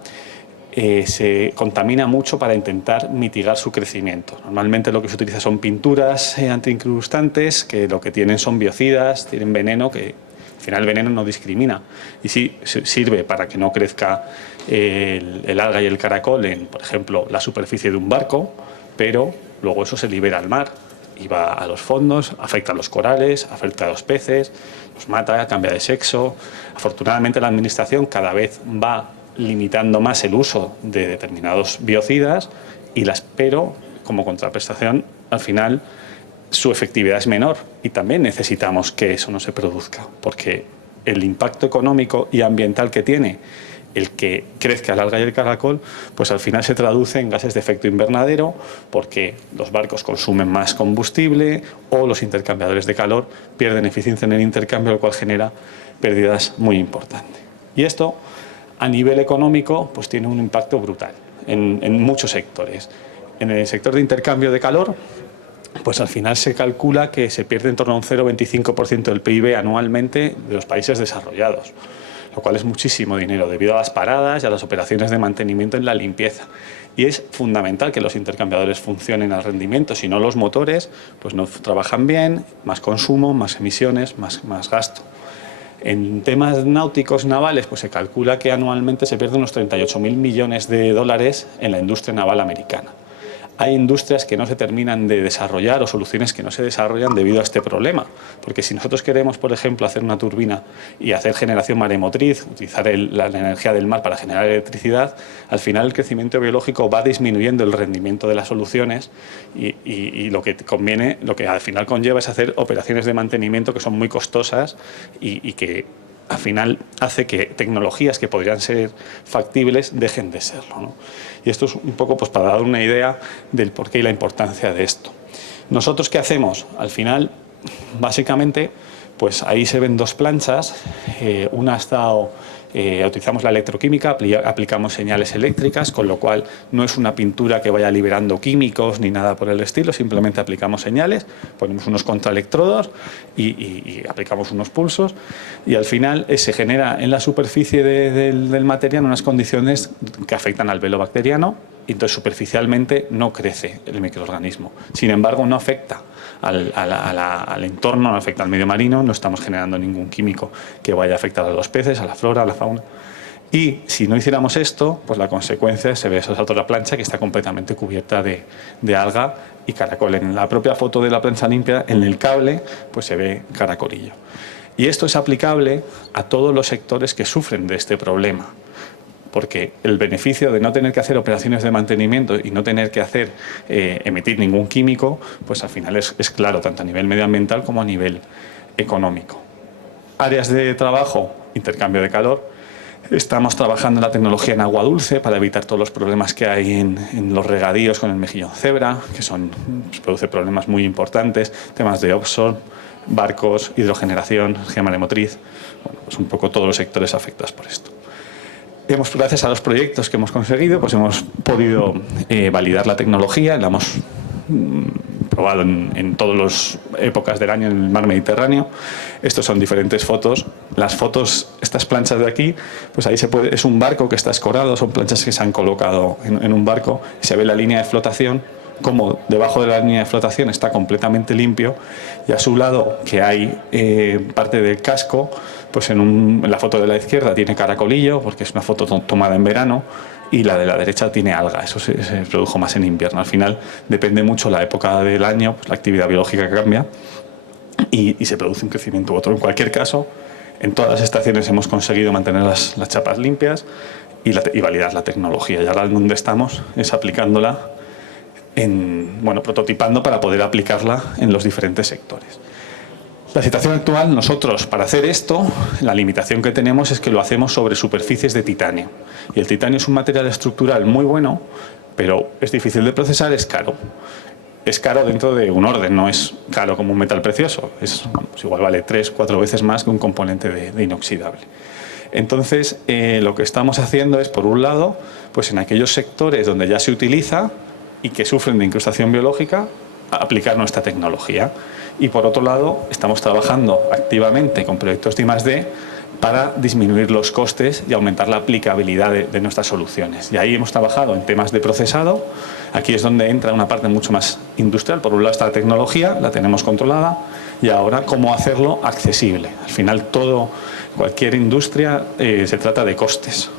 se contamina mucho para intentar mitigar su crecimiento. Normalmente lo que se utiliza son pinturas antiincrustantes, que lo que tienen son biocidas, tienen veneno, que al final el veneno no discrimina y sí sirve para que no crezca el alga y el caracol en, por ejemplo, la superficie de un barco, pero luego eso se libera al mar y va a los fondos, afecta a los corales, afecta a los peces, los mata, cambia de sexo. Afortunadamente la administración cada vez va limitando más el uso de determinados biocidas, pero como contraprestación al final su efectividad es menor, y también necesitamos que eso no se produzca, porque el impacto económico y ambiental que tiene el que crezca el alga y el caracol, pues al final se traduce en gases de efecto invernadero, porque los barcos consumen más combustible o los intercambiadores de calor pierden eficiencia en el intercambio, lo cual genera pérdidas muy importantes. Y esto a nivel económico pues tiene un impacto brutal en muchos sectores. En el sector de intercambio de calor, pues al final se calcula que se pierde en torno a un 0,25% del PIB anualmente de los países desarrollados, lo cual es muchísimo dinero debido a las paradas y a las operaciones de mantenimiento en la limpieza. Y es fundamental que los intercambiadores funcionen al rendimiento, si no los motores pues no trabajan bien, más consumo, más emisiones, más gasto. En temas náuticos navales, pues se calcula que anualmente se pierden unos 38.000 millones de dólares en la industria naval americana. Hay industrias que no se terminan de desarrollar o soluciones que no se desarrollan debido a este problema. Porque si nosotros queremos, por ejemplo, hacer una turbina y hacer generación maremotriz, utilizar la energía del mar para generar electricidad, al final el crecimiento biológico va disminuyendo el rendimiento de las soluciones y lo que al final conlleva es hacer operaciones de mantenimiento que son muy costosas y que al final hace que tecnologías que podrían ser factibles dejen de serlo, ¿no? Y esto es un poco pues para dar una idea del porqué y la importancia de esto. ¿Nosotros qué hacemos? Al final, básicamente, pues ahí se ven 2 planchas. Una ha estado... utilizamos la electroquímica, aplicamos señales eléctricas, con lo cual no es una pintura que vaya liberando químicos ni nada por el estilo, simplemente aplicamos señales, ponemos unos contraelectrodos y aplicamos unos pulsos, y al final se genera en la superficie del material unas condiciones que afectan al velo bacteriano y entonces superficialmente no crece el microorganismo. Sin embargo, no afecta al entorno, no afecta al medio marino, no estamos generando ningún químico que vaya a afectar a los peces, a la flora, a la fauna. Y si no hiciéramos esto, pues la consecuencia se ve esa otra plancha que está completamente cubierta de alga y caracol. En la propia foto de la plancha limpia, en el cable, pues se ve caracolillo. Y esto es aplicable a todos los sectores que sufren de este problema, porque el beneficio de no tener que hacer operaciones de mantenimiento y no tener que emitir ningún químico, pues al final es claro, tanto a nivel medioambiental como a nivel económico. Áreas de trabajo, intercambio de calor. Estamos trabajando en la tecnología en agua dulce para evitar todos los problemas que hay en los regadíos con el mejillón cebra, que produce problemas muy importantes, temas de offshore, barcos, hidrogeneración, energía maremotriz, bueno, pues un poco todos los sectores afectados por esto. Gracias a los proyectos que hemos conseguido, pues hemos podido validar la tecnología, la hemos probado en todas las épocas del año en el mar Mediterráneo. Estos son diferentes fotos. Las fotos, estas planchas de aquí, pues ahí es un barco que está escorado, son planchas que se han colocado en un barco, se ve la línea de flotación, como debajo de la línea de flotación está completamente limpio, y a su lado, que hay parte del casco, pues en la foto de la izquierda tiene caracolillo, porque es una foto tomada en verano, y la de la derecha tiene alga. Eso se produjo más en invierno. Al final depende mucho la época del año, pues la actividad biológica cambia y se produce un crecimiento u otro. En cualquier caso, en todas las estaciones hemos conseguido mantener las chapas limpias y validar la tecnología. Y ahora donde estamos es aplicándola, prototipando para poder aplicarla en los diferentes sectores. La situación actual, nosotros, para hacer esto, la limitación que tenemos es que lo hacemos sobre superficies de titanio. Y el titanio es un material estructural muy bueno, pero es difícil de procesar, es caro. Es caro dentro de un orden, no es caro como un metal precioso. Pues igual vale 3-4 veces más que un componente de inoxidable. Entonces, lo que estamos haciendo es, por un lado, pues en aquellos sectores donde ya se utiliza y que sufren de incrustación biológica, aplicar nuestra tecnología. Y por otro lado, estamos trabajando activamente con proyectos de I+D para disminuir los costes y aumentar la aplicabilidad de nuestras soluciones. Y ahí hemos trabajado en temas de procesado. Aquí es donde entra una parte mucho más industrial. Por un lado está la tecnología, la tenemos controlada, y ahora cómo hacerlo accesible. Al final cualquier industria se trata de costes.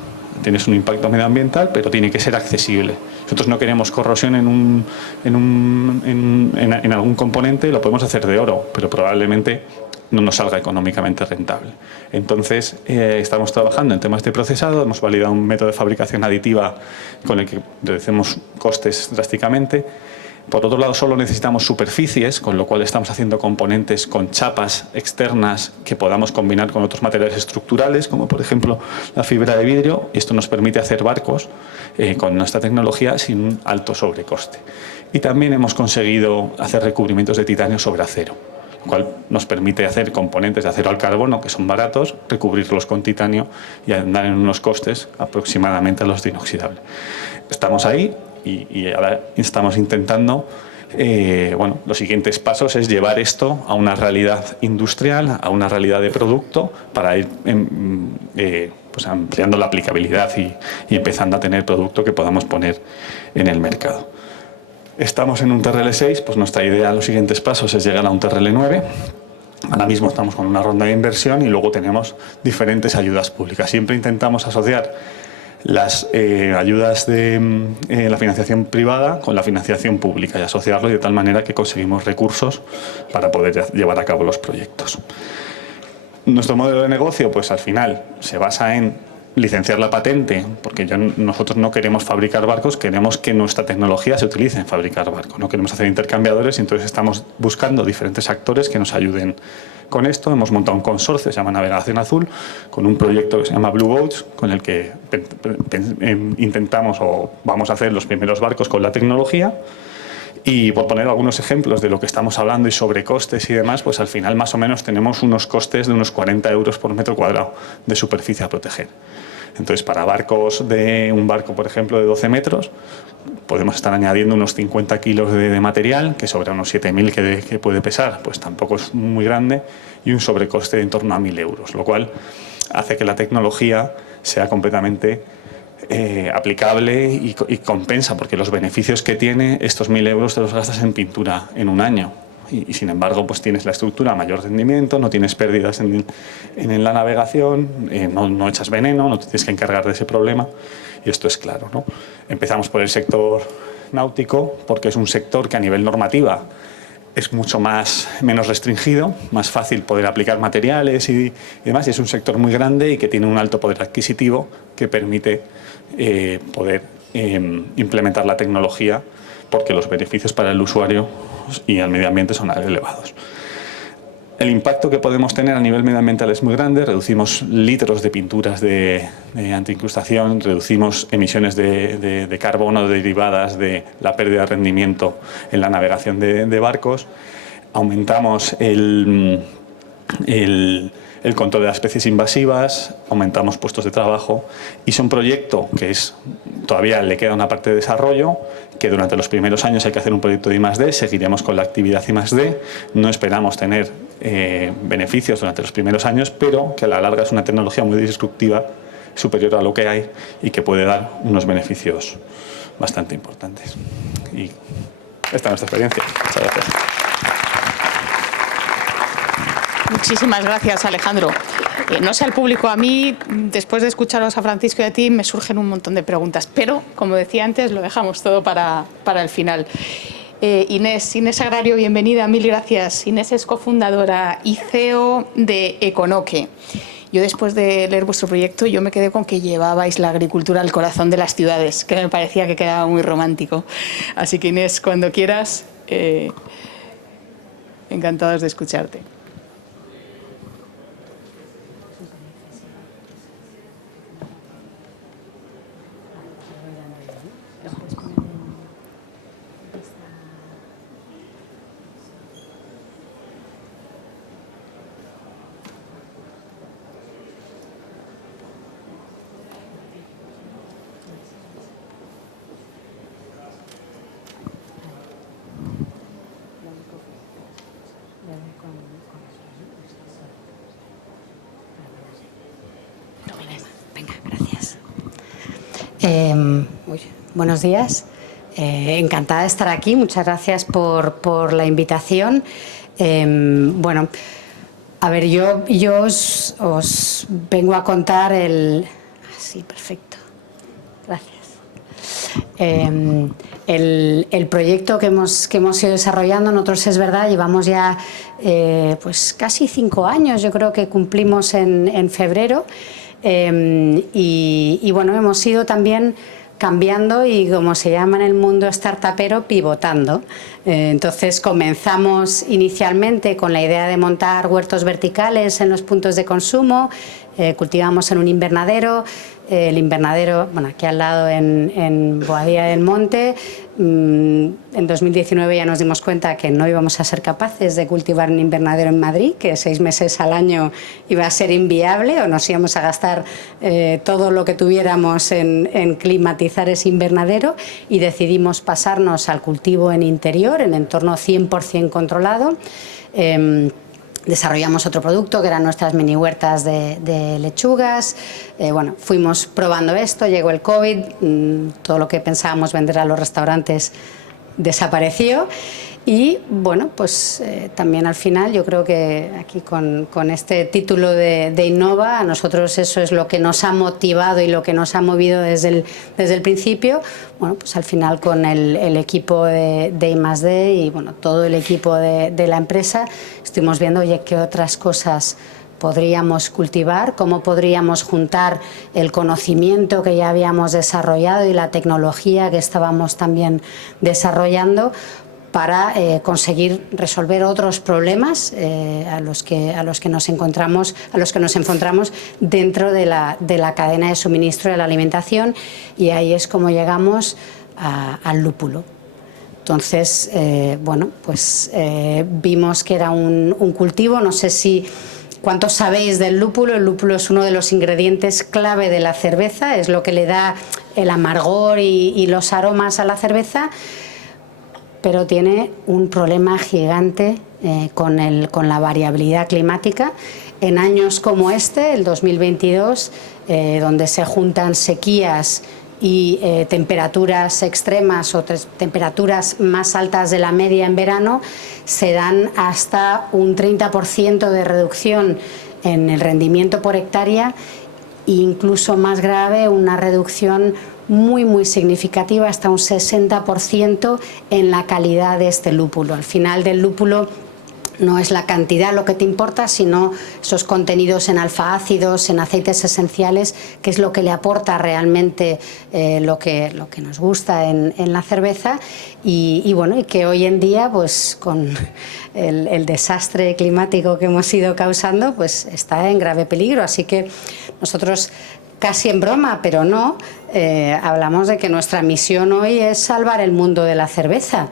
Tienes un impacto medioambiental, pero tiene que ser accesible. Nosotros no queremos corrosión en algún componente, lo podemos hacer de oro, pero probablemente no nos salga económicamente rentable. Entonces, estamos trabajando en temas de procesado, hemos validado un método de fabricación aditiva con el que reducimos costes drásticamente. Por otro lado, solo necesitamos superficies, con lo cual estamos haciendo componentes con chapas externas que podamos combinar con otros materiales estructurales, como por ejemplo la fibra de vidrio. Esto nos permite hacer barcos con nuestra tecnología sin un alto sobrecoste. Y también hemos conseguido hacer recubrimientos de titanio sobre acero, lo cual nos permite hacer componentes de acero al carbono que son baratos, recubrirlos con titanio y andar en unos costes aproximadamente a los de inoxidable. Estamos ahí. Y ahora estamos intentando, los siguientes pasos es llevar esto a una realidad industrial, a una realidad de producto, para ir ampliando la aplicabilidad y empezando a tener producto que podamos poner en el mercado. Estamos en un TRL6, pues nuestra idea, los siguientes pasos es llegar a un TRL9. Ahora mismo estamos con una ronda de inversión y luego tenemos diferentes ayudas públicas. Siempre intentamos asociar las ayudas de la financiación privada con la financiación pública y asociarlo de tal manera que conseguimos recursos para poder llevar a cabo los proyectos. Nuestro modelo de negocio, pues al final, se basa en licenciar la patente, porque nosotros no queremos fabricar barcos, queremos que nuestra tecnología se utilice en fabricar barcos, no queremos hacer intercambiadores, y entonces estamos buscando diferentes actores que nos ayuden con esto. Hemos montado un consorcio, se llama Navegación Azul, con un proyecto que se llama Blue Boats, con el que intentamos o vamos a hacer los primeros barcos con la tecnología. Y por poner algunos ejemplos de lo que estamos hablando y sobre costes y demás, pues al final más o menos tenemos unos costes de unos 40 euros por metro cuadrado de superficie a proteger. Entonces, para un barco, por ejemplo, de 12 metros, podemos estar añadiendo unos 50 kilos de material, que sobre unos 7.000 que puede pesar, pues tampoco es muy grande, y un sobrecoste de en torno a 1.000 euros, lo cual hace que la tecnología sea completamente aplicable y compensa, porque los beneficios que tiene, estos 1.000 euros te los gastas en pintura en un año. Y sin embargo, pues tienes la estructura a mayor rendimiento, no tienes pérdidas en la navegación, no echas veneno, no te tienes que encargar de ese problema. Y esto es claro, ¿no? Empezamos por el sector náutico, porque es un sector que a nivel normativa es mucho menos restringido, más fácil poder aplicar materiales y demás, y es un sector muy grande y que tiene un alto poder adquisitivo que permite poder implementar la tecnología, porque los beneficios para el usuario y el medio ambiente son elevados. El impacto que podemos tener a nivel medioambiental es muy grande, reducimos litros de pinturas de antiincrustación, reducimos emisiones de carbono derivadas de la pérdida de rendimiento en la navegación de barcos, aumentamos el control de las especies invasivas, aumentamos puestos de trabajo, y es un proyecto que todavía le queda una parte de desarrollo, que durante los primeros años hay que hacer un proyecto de I+D, seguiremos con la actividad I+D, no esperamos tener beneficios durante los primeros años, pero que a la larga es una tecnología muy disruptiva, superior a lo que hay y que puede dar unos beneficios bastante importantes. Y esta es nuestra experiencia. Muchas gracias. Muchísimas gracias, Alejandro. No sé al público, a mí, después de escucharos a Francisco y a ti, me surgen un montón de preguntas, pero, como decía antes, lo dejamos todo para el final. Inés Agrario, bienvenida, mil gracias. Inés es cofundadora y CEO de Econoque. Yo, después de leer vuestro proyecto, yo me quedé con que llevabais la agricultura al corazón de las ciudades, que me parecía que quedaba muy romántico. Así que, Inés, cuando quieras, encantados de escucharte. Venga, gracias. Buenos días. Encantada de estar aquí. Muchas gracias por la invitación. Bueno, a ver, yo os vengo a contar sí, perfecto. Gracias. El proyecto que hemos ido desarrollando, nosotros, es verdad, llevamos ya pues casi 5 años, yo creo que cumplimos en febrero. Y bueno, hemos ido también cambiando y, como se llama en el mundo startupero, pivotando. Entonces comenzamos inicialmente con la idea de montar huertos verticales en los puntos de consumo, cultivamos en un invernadero. El invernadero, bueno, aquí al lado en Boadilla del Monte. En 2019 ya nos dimos cuenta que no íbamos a ser capaces de cultivar un invernadero en Madrid, que 6 meses al año iba a ser inviable, o nos íbamos a gastar todo lo que tuviéramos en climatizar ese invernadero, y decidimos pasarnos al cultivo en interior, en entorno 100% controlado. Desarrollamos otro producto que eran nuestras mini huertas de lechugas. Bueno, fuimos probando esto, llegó el COVID, todo lo que pensábamos vender a los restaurantes desapareció, y bueno, pues también al final yo creo que aquí con este título de Innova, a nosotros eso es lo que nos ha motivado y lo que nos ha movido desde el principio. Bueno, pues al final con el equipo de I+D y bueno, todo el equipo de la empresa, estuvimos viendo, oye, qué otras cosas podríamos cultivar, cómo podríamos juntar el conocimiento que ya habíamos desarrollado y la tecnología que estábamos también desarrollando para conseguir resolver otros problemas a los que nos encontramos dentro de la cadena de suministro de la alimentación, y ahí es como llegamos al lúpulo. Entonces, bueno, pues vimos que era un cultivo. No sé si cuántos sabéis del lúpulo. El lúpulo es uno de los ingredientes clave de la cerveza, es lo que le da el amargor y los aromas a la cerveza, pero tiene un problema gigante con la variabilidad climática. En años como este, el 2022, donde se juntan sequías y temperaturas extremas o temperaturas más altas de la media en verano, se dan hasta un 30% de reducción en el rendimiento por hectárea e incluso más grave, una reducción muy significativa, hasta un 60% en la calidad de este lúpulo. Al final del lúpulo no es la cantidad lo que te importa, sino esos contenidos en alfa-ácidos, en aceites esenciales, que es lo que le aporta realmente lo que nos gusta en la cerveza y bueno, y que hoy en día, pues con el desastre climático que hemos ido causando, pues está en grave peligro. Así que nosotros, casi en broma, pero no, hablamos de que nuestra misión hoy es salvar el mundo de la cerveza.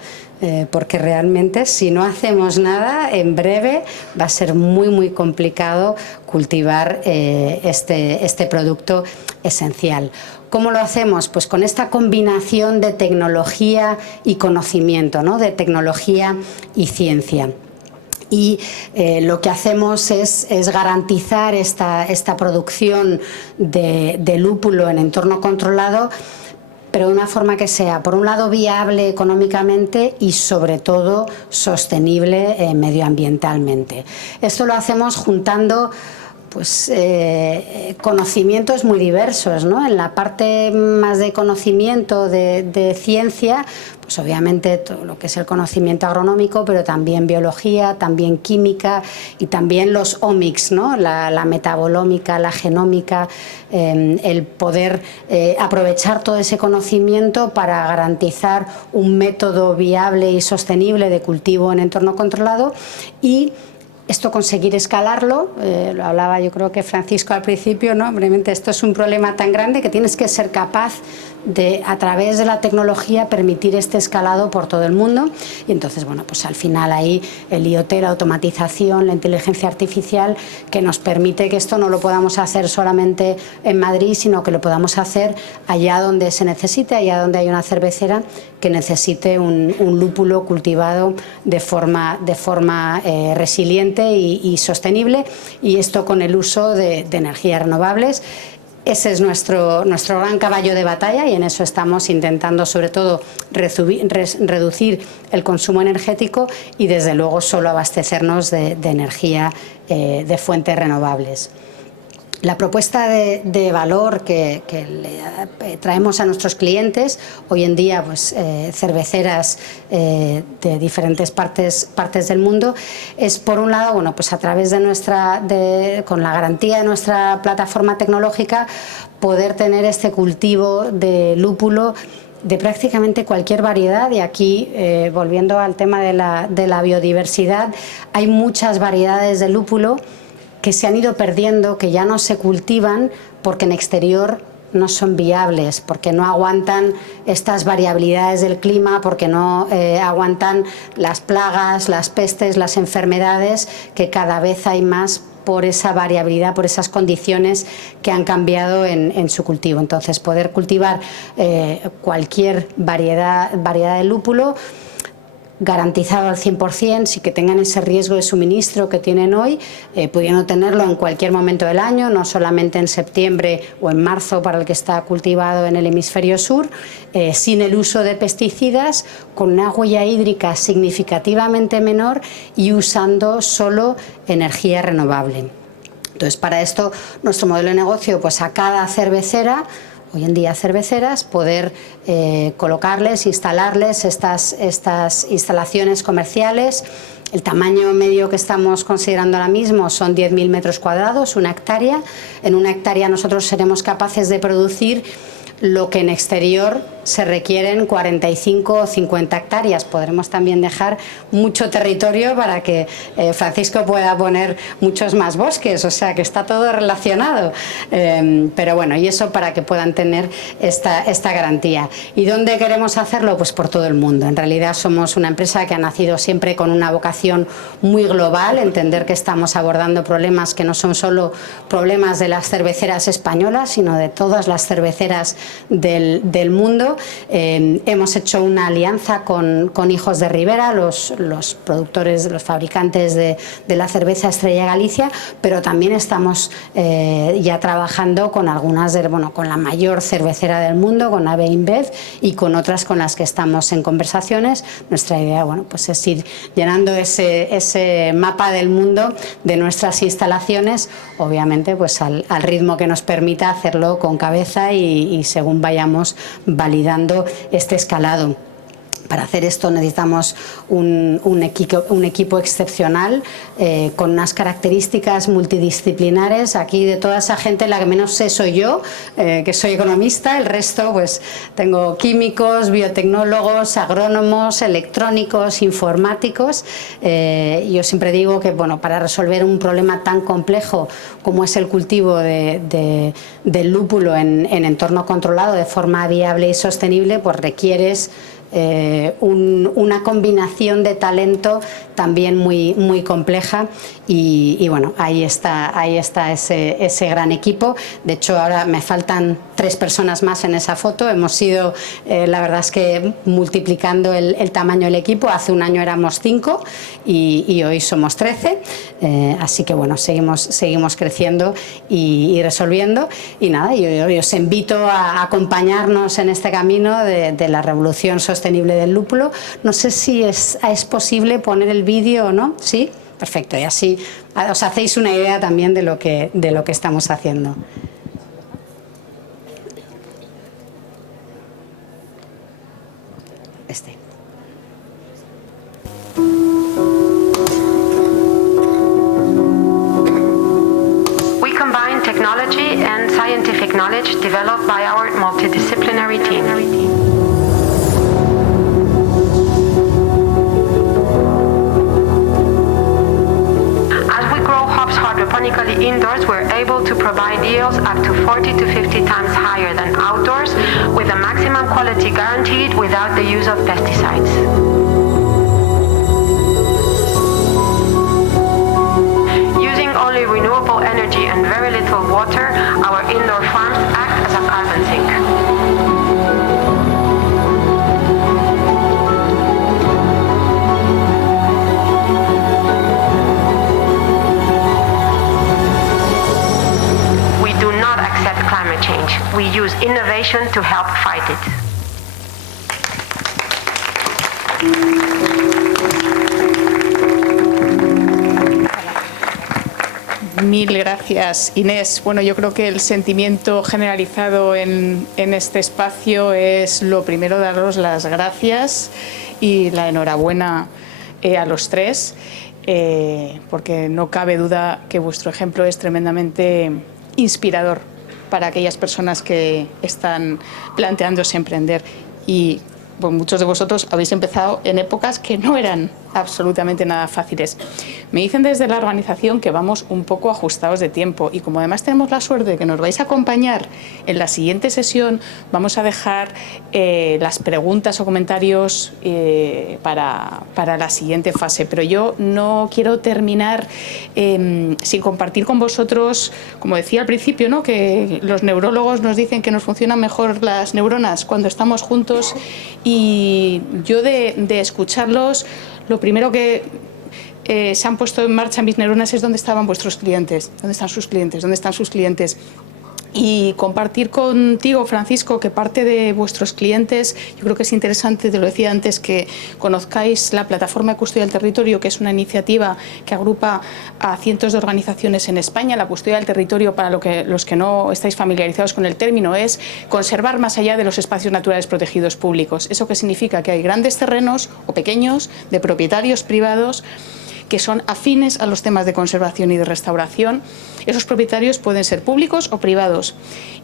Porque realmente si no hacemos nada, en breve va a ser muy complicado cultivar este producto esencial. ¿Cómo lo hacemos? Pues con esta combinación de tecnología y conocimiento, ¿no? De tecnología y ciencia. Y lo que hacemos es garantizar esta producción de lúpulo en entorno controlado, pero de una forma que sea, por un lado, viable económicamente y, sobre todo, sostenible medioambientalmente. Esto lo hacemos juntando pues conocimientos muy diversos, ¿no? En la parte más de conocimiento de ciencia, pues obviamente todo lo que es el conocimiento agronómico, pero también biología, también química y también los omics, ¿no? La metabolómica, la genómica, el poder aprovechar todo ese conocimiento para garantizar un método viable y sostenible de cultivo en entorno controlado y esto conseguir escalarlo, lo hablaba yo creo que Francisco al principio, ¿no? Brevemente, esto es un problema tan grande que tienes que ser capaz de, a través de la tecnología, permitir este escalado por todo el mundo. Y entonces, bueno, pues al final ahí el IoT, la automatización, la inteligencia artificial, que nos permite que esto no lo podamos hacer solamente en Madrid, sino que lo podamos hacer allá donde se necesite, allá donde hay una cervecera que necesite un lúpulo cultivado de forma resiliente y sostenible, y esto con el uso de energías renovables. Ese es nuestro gran caballo de batalla y en eso estamos intentando, sobre todo, reducir el consumo energético y, desde luego, solo abastecernos de energía de fuentes renovables. La propuesta de valor que le traemos a nuestros clientes, hoy en día pues, cerveceras de diferentes partes del mundo, es, por un lado, bueno, pues a través de con la garantía de nuestra plataforma tecnológica, poder tener este cultivo de lúpulo de prácticamente cualquier variedad. Y aquí, volviendo al tema de la biodiversidad, hay muchas variedades de lúpulo que se han ido perdiendo, que ya no se cultivan porque en exterior no son viables, porque no aguantan estas variabilidades del clima, porque no aguantan las plagas, las pestes, las enfermedades, que cada vez hay más por esa variabilidad, por esas condiciones que han cambiado en su cultivo. Entonces, poder cultivar cualquier variedad de lúpulo, garantizado al 100%, sin que tengan ese riesgo de suministro que tienen hoy, pudiendo tenerlo en cualquier momento del año, no solamente en septiembre o en marzo para el que está cultivado en el hemisferio sur, sin el uso de pesticidas, con una huella hídrica significativamente menor y usando solo energía renovable. Entonces, para esto, nuestro modelo de negocio, pues a cada cervecera, hoy en día cerveceras, poder colocarles, instalarles estas instalaciones comerciales. El tamaño medio que estamos considerando ahora mismo son 10.000 metros cuadrados, una hectárea. En una hectárea nosotros seremos capaces de producir lo que en exterior se requieren 45 o 50 hectáreas. Podremos también dejar mucho territorio para que Francisco pueda poner muchos más bosques, o sea que está todo relacionado. Pero bueno, y eso para que puedan tener esta garantía. ¿Y dónde queremos hacerlo? Pues por todo el mundo. En realidad somos una empresa que ha nacido siempre con una vocación muy global, entender que estamos abordando problemas que no son solo problemas de las cerveceras españolas, sino de todas las cerveceras del mundo. creciendo. Hemos hecho una alianza con Hijos de Ribera, los productores, los fabricantes de la cerveza Estrella Galicia, pero también estamos ya trabajando con algunas, con la mayor cervecera del mundo, con AB InBev, y con otras con las que estamos en conversaciones. Nuestra idea, pues es ir llenando ese mapa del mundo de nuestras instalaciones, obviamente pues al ritmo que nos permita hacerlo con cabeza y según vayamos validando este escalado. Para hacer esto necesitamos un equipo excepcional con unas características multidisciplinares. Aquí de toda esa gente la que menos sé soy yo, que soy economista. El resto pues tengo químicos, biotecnólogos, agrónomos, electrónicos, informáticos. Yo siempre digo que para resolver un problema tan complejo como es el cultivo del lúpulo en entorno controlado de forma viable y sostenible, pues requieres una combinación de talento también muy compleja y bueno, ahí está ese gran equipo. De hecho, ahora me faltan 3 personas más en esa foto. Hemos ido, la verdad es que multiplicando el tamaño del equipo. Hace un año éramos 5 y hoy somos 13, así que bueno, seguimos creciendo y resolviendo. Y nada, yo os invito a acompañarnos en este camino de la revolución sostenible del lúpulo. No sé si es posible poner el vídeo o no. ¿Sí? Perfecto, y así os hacéis una idea también de lo que estamos haciendo. We combine technology and scientific knowledge developed by our multidisciplinary team. Hydroponically indoors, we're able to provide yields up to 40 to 50 times higher than outdoors, with a maximum quality guaranteed without the use of pesticides. Using only renewable energy and very little water, our indoor farms act as a carbon sink. Change. We use innovation to help fight it. Mil gracias, Inés. Bueno, yo creo que el sentimiento generalizado en este espacio es, lo primero, daros las gracias y la enhorabuena a los 3, porque no cabe duda que vuestro ejemplo es tremendamente inspirador para aquellas personas que están planteándose emprender. Y pues, muchos de vosotros habéis empezado en épocas que no eran absolutamente nada fáciles. Me dicen desde la organización que vamos un poco ajustados de tiempo y como además tenemos la suerte de que nos vais a acompañar en la siguiente sesión, vamos a dejar las preguntas o comentarios para la siguiente fase. Pero yo no quiero terminar sin compartir con vosotros, como decía al principio, ¿no?, que los neurólogos nos dicen que nos funcionan mejor las neuronas cuando estamos juntos, y yo de escucharlos, lo primero que se han puesto en marcha mis neuronas es dónde estaban vuestros clientes, dónde están sus clientes, dónde están sus clientes. Y compartir contigo, Francisco, que parte de vuestros clientes, yo creo que es interesante, te lo decía antes, que conozcáis la plataforma de custodia del territorio, que es una iniciativa que agrupa a cientos de organizaciones en España. La custodia del territorio, para los que no estáis familiarizados con el término, es conservar más allá de los espacios naturales protegidos públicos. ¿Eso qué significa? Que hay grandes terrenos o pequeños de propietarios privados que son afines a los temas de conservación y de restauración. Esos propietarios pueden ser públicos o privados.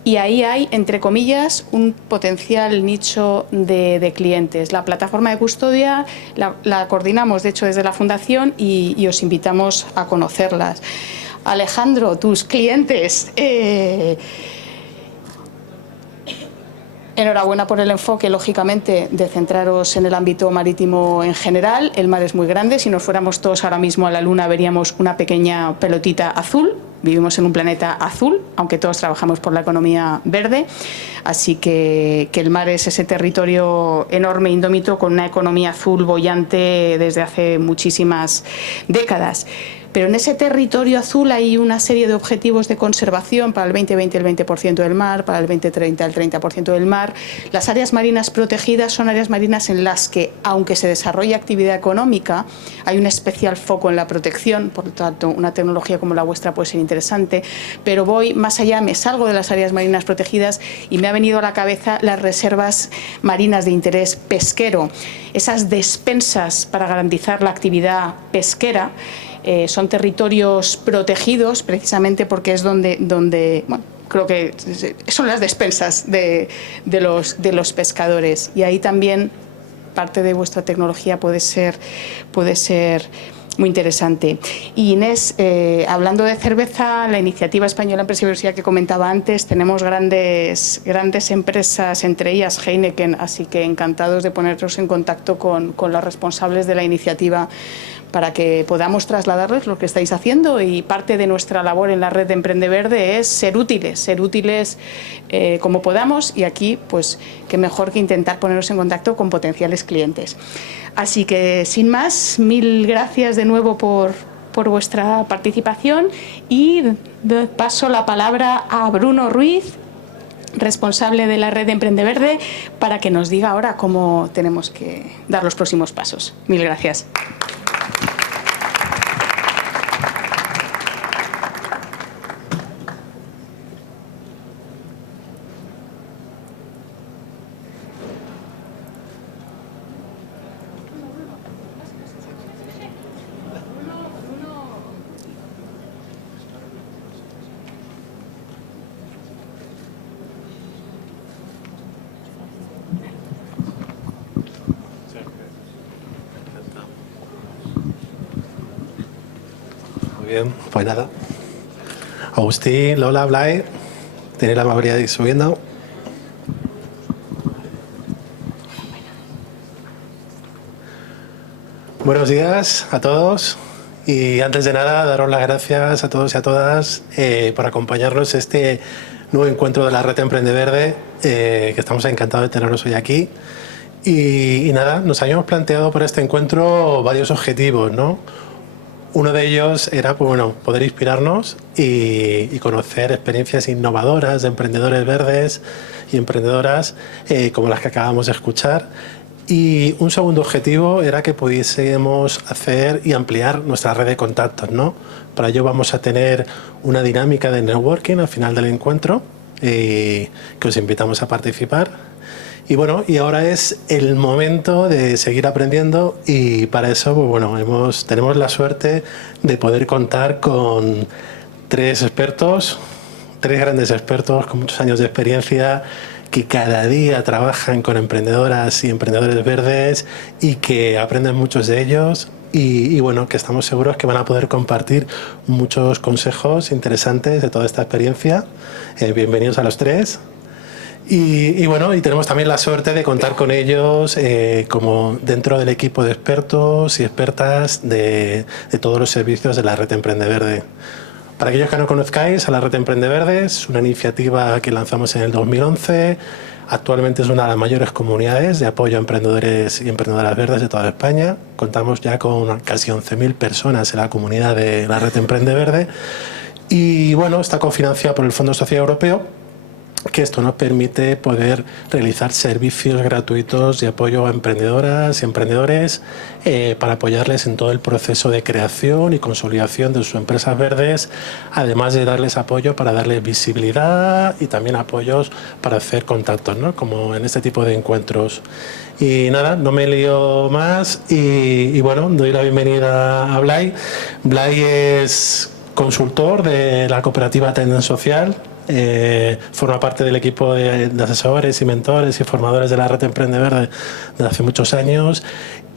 Y ahí hay, entre comillas, un potencial nicho de clientes. La plataforma de custodia la coordinamos, de hecho, desde la Fundación y os invitamos a conocerlas. Alejandro, tus clientes... Enhorabuena por el enfoque, lógicamente, de centraros en el ámbito marítimo en general. El mar es muy grande. Si nos fuéramos todos ahora mismo a la Luna, veríamos una pequeña pelotita azul, vivimos en un planeta azul, aunque todos trabajamos por la economía verde, así que el mar es ese territorio enorme, indómito, con una economía azul boyante desde hace muchísimas décadas. Pero en ese territorio azul hay una serie de objetivos de conservación para el 2020 el 20% del mar, para el 2030 el 30% del mar. Las áreas marinas protegidas son áreas marinas en las que, aunque se desarrolle actividad económica, hay un especial foco en la protección, por lo tanto una tecnología como la vuestra puede ser interesante, pero voy más allá, me salgo de las áreas marinas protegidas y me ha venido a la cabeza las reservas marinas de interés pesquero, esas despensas para garantizar la actividad pesquera. Son territorios protegidos precisamente porque es donde bueno, creo que son las despensas de los pescadores, y ahí también parte de vuestra tecnología puede ser muy interesante. Y Inés, hablando de cerveza, la iniciativa española Empresa y Diversidad que comentaba antes, tenemos grandes empresas, entre ellas Heineken, así que encantados de ponernos en contacto con los responsables de la iniciativa para que podamos trasladarles lo que estáis haciendo, y parte de nuestra labor en la red de Emprende Verde es ser útiles como podamos, y aquí pues qué mejor que intentar ponernos en contacto con potenciales clientes. Así que sin más, mil gracias de nuevo por vuestra participación, y paso la palabra a Bruno Ruiz, responsable de la red de Emprende Verde, para que nos diga ahora cómo tenemos que dar los próximos pasos. Mil gracias. Muy bien, pues nada. Agustí, Lola, Blay, tenéis la amabilidad de ir subiendo. Buenos días a todos, y antes de nada daros las gracias a todos y a todas por acompañarnos en este nuevo encuentro de la Red Emprende Verde, que estamos encantados de teneros hoy aquí. Y nada, nos habíamos planteado para este encuentro varios objetivos, ¿no? Uno de ellos era, pues bueno, poder inspirarnos y conocer experiencias innovadoras de emprendedores verdes y emprendedoras como las que acabamos de escuchar. Y un segundo objetivo era que pudiésemos hacer y ampliar nuestra red de contactos, ¿no? Para ello vamos a tener una dinámica de networking al final del encuentro, que os invitamos a participar. Y bueno, y ahora es el momento de seguir aprendiendo, y para eso, pues bueno, tenemos la suerte de poder contar con tres grandes expertos con muchos años de experiencia, que cada día trabajan con emprendedoras y emprendedores verdes y que aprenden muchos de ellos, y bueno, que estamos seguros que van a poder compartir muchos consejos interesantes de toda esta experiencia. Bienvenidos a los tres. Y bueno, y tenemos también la suerte de contar con ellos como dentro del equipo de expertos y expertas de todos los servicios de la Red Emprende Verde. Para aquellos que no conozcáis, a la Red Emprende Verde es una iniciativa que lanzamos en el 2011. Actualmente es una de las mayores comunidades de apoyo a emprendedores y emprendedoras verdes de toda España. Contamos ya con casi 11.000 personas en la comunidad de la Red Emprende Verde. Y bueno, está cofinanciada por el Fondo Social Europeo, que esto nos permite poder realizar servicios gratuitos de apoyo a emprendedoras y emprendedores para apoyarles en todo el proceso de creación y consolidación de sus empresas verdes, además de darles apoyo para darles visibilidad y también apoyos para hacer contactos, ¿no? Como en este tipo de encuentros. Y nada, no me lío más y bueno, doy la bienvenida a Blay. Blay es consultor de la cooperativa Tenden Social. Forma parte del equipo de asesores y mentores y formadores de la Red Emprende Verde desde hace muchos años,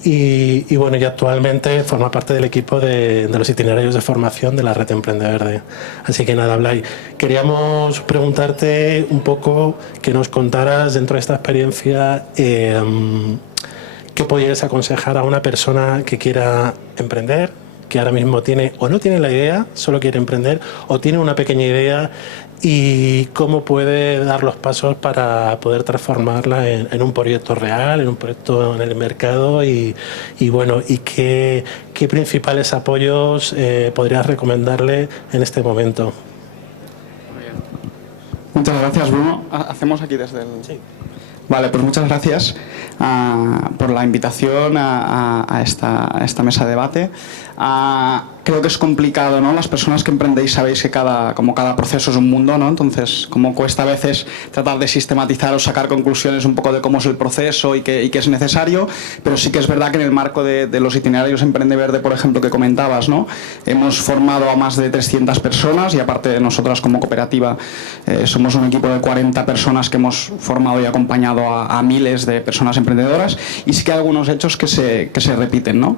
y bueno, y actualmente forma parte del equipo de los itinerarios de formación de la Red Emprende Verde. Así que nada, Blay, queríamos preguntarte un poco, que nos contaras dentro de esta experiencia qué podrías aconsejar a una persona que quiera emprender que ahora mismo tiene o no tiene la idea, solo quiere emprender, o tiene una pequeña idea, y cómo puede dar los pasos para poder transformarla en un proyecto real, en un proyecto en el mercado, y bueno, y qué principales apoyos podrías recomendarle en este momento. Muchas gracias, Bruno. Hacemos aquí desde el... Sí. Vale, pues muchas gracias por la invitación a esta mesa de debate. Creo que es complicado, ¿no? Las personas que emprendéis sabéis que cada proceso es un mundo, ¿no? Entonces, como cuesta a veces tratar de sistematizar o sacar conclusiones un poco de cómo es el proceso y qué es necesario, pero sí que es verdad que en el marco de los itinerarios Emprende Verde, por ejemplo, que comentabas, ¿no? Hemos formado a más de 300 personas y aparte de nosotras como cooperativa somos un equipo de 40 personas que hemos formado y acompañado a miles de personas emprendedoras, y sí que hay algunos hechos que se repiten, ¿no?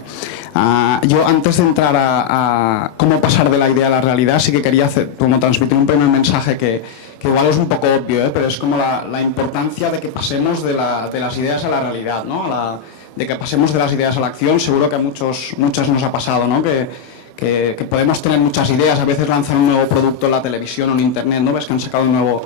Yo, antes de entrar a cómo pasar de la idea a la realidad, sí que quería transmitir un primer mensaje que igual es un poco obvio, pero es como la importancia de que pasemos de las ideas a la realidad, ¿no? De que pasemos de las ideas a la acción. Seguro que a muchos nos ha pasado, ¿no? Que podemos tener muchas ideas, a veces lanzan un nuevo producto en la televisión o en internet, ¿no? Ves que han sacado un nuevo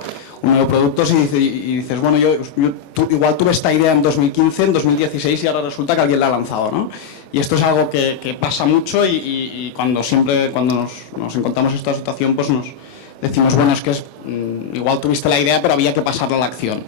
producto y dices, bueno, igual tuve esta idea en 2015, en 2016 y ahora resulta que alguien la ha lanzado, ¿no? Y esto es algo que pasa mucho y cuando nos encontramos en esta situación, pues nos decimos, bueno, es que igual tuviste la idea pero había que pasarla a la acción,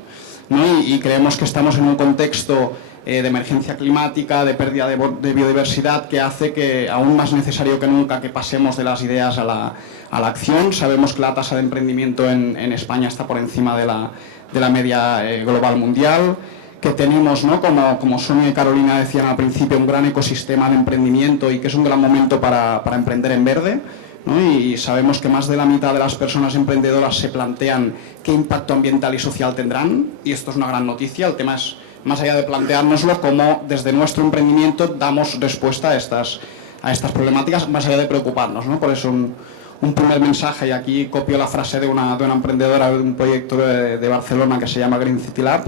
¿no? Y creemos que estamos en un contexto de emergencia climática, de pérdida de biodiversidad, que hace que aún más necesario que nunca que pasemos de las ideas a la acción. Sabemos que la tasa de emprendimiento en España está por encima de la media global mundial, que tenemos, ¿no? como Sonia y Carolina decían al principio, un gran ecosistema de emprendimiento y que es un gran momento para emprender en verde, ¿no? Y sabemos que más de la mitad de las personas emprendedoras se plantean qué impacto ambiental y social tendrán, y esto es una gran noticia. El tema es, más allá de planteárnoslo, cómo desde nuestro emprendimiento damos respuesta a estas problemáticas, más allá de preocuparnos, ¿no? Por eso un primer mensaje, y aquí copio la frase de una emprendedora de un proyecto de Barcelona que se llama Green City Lab,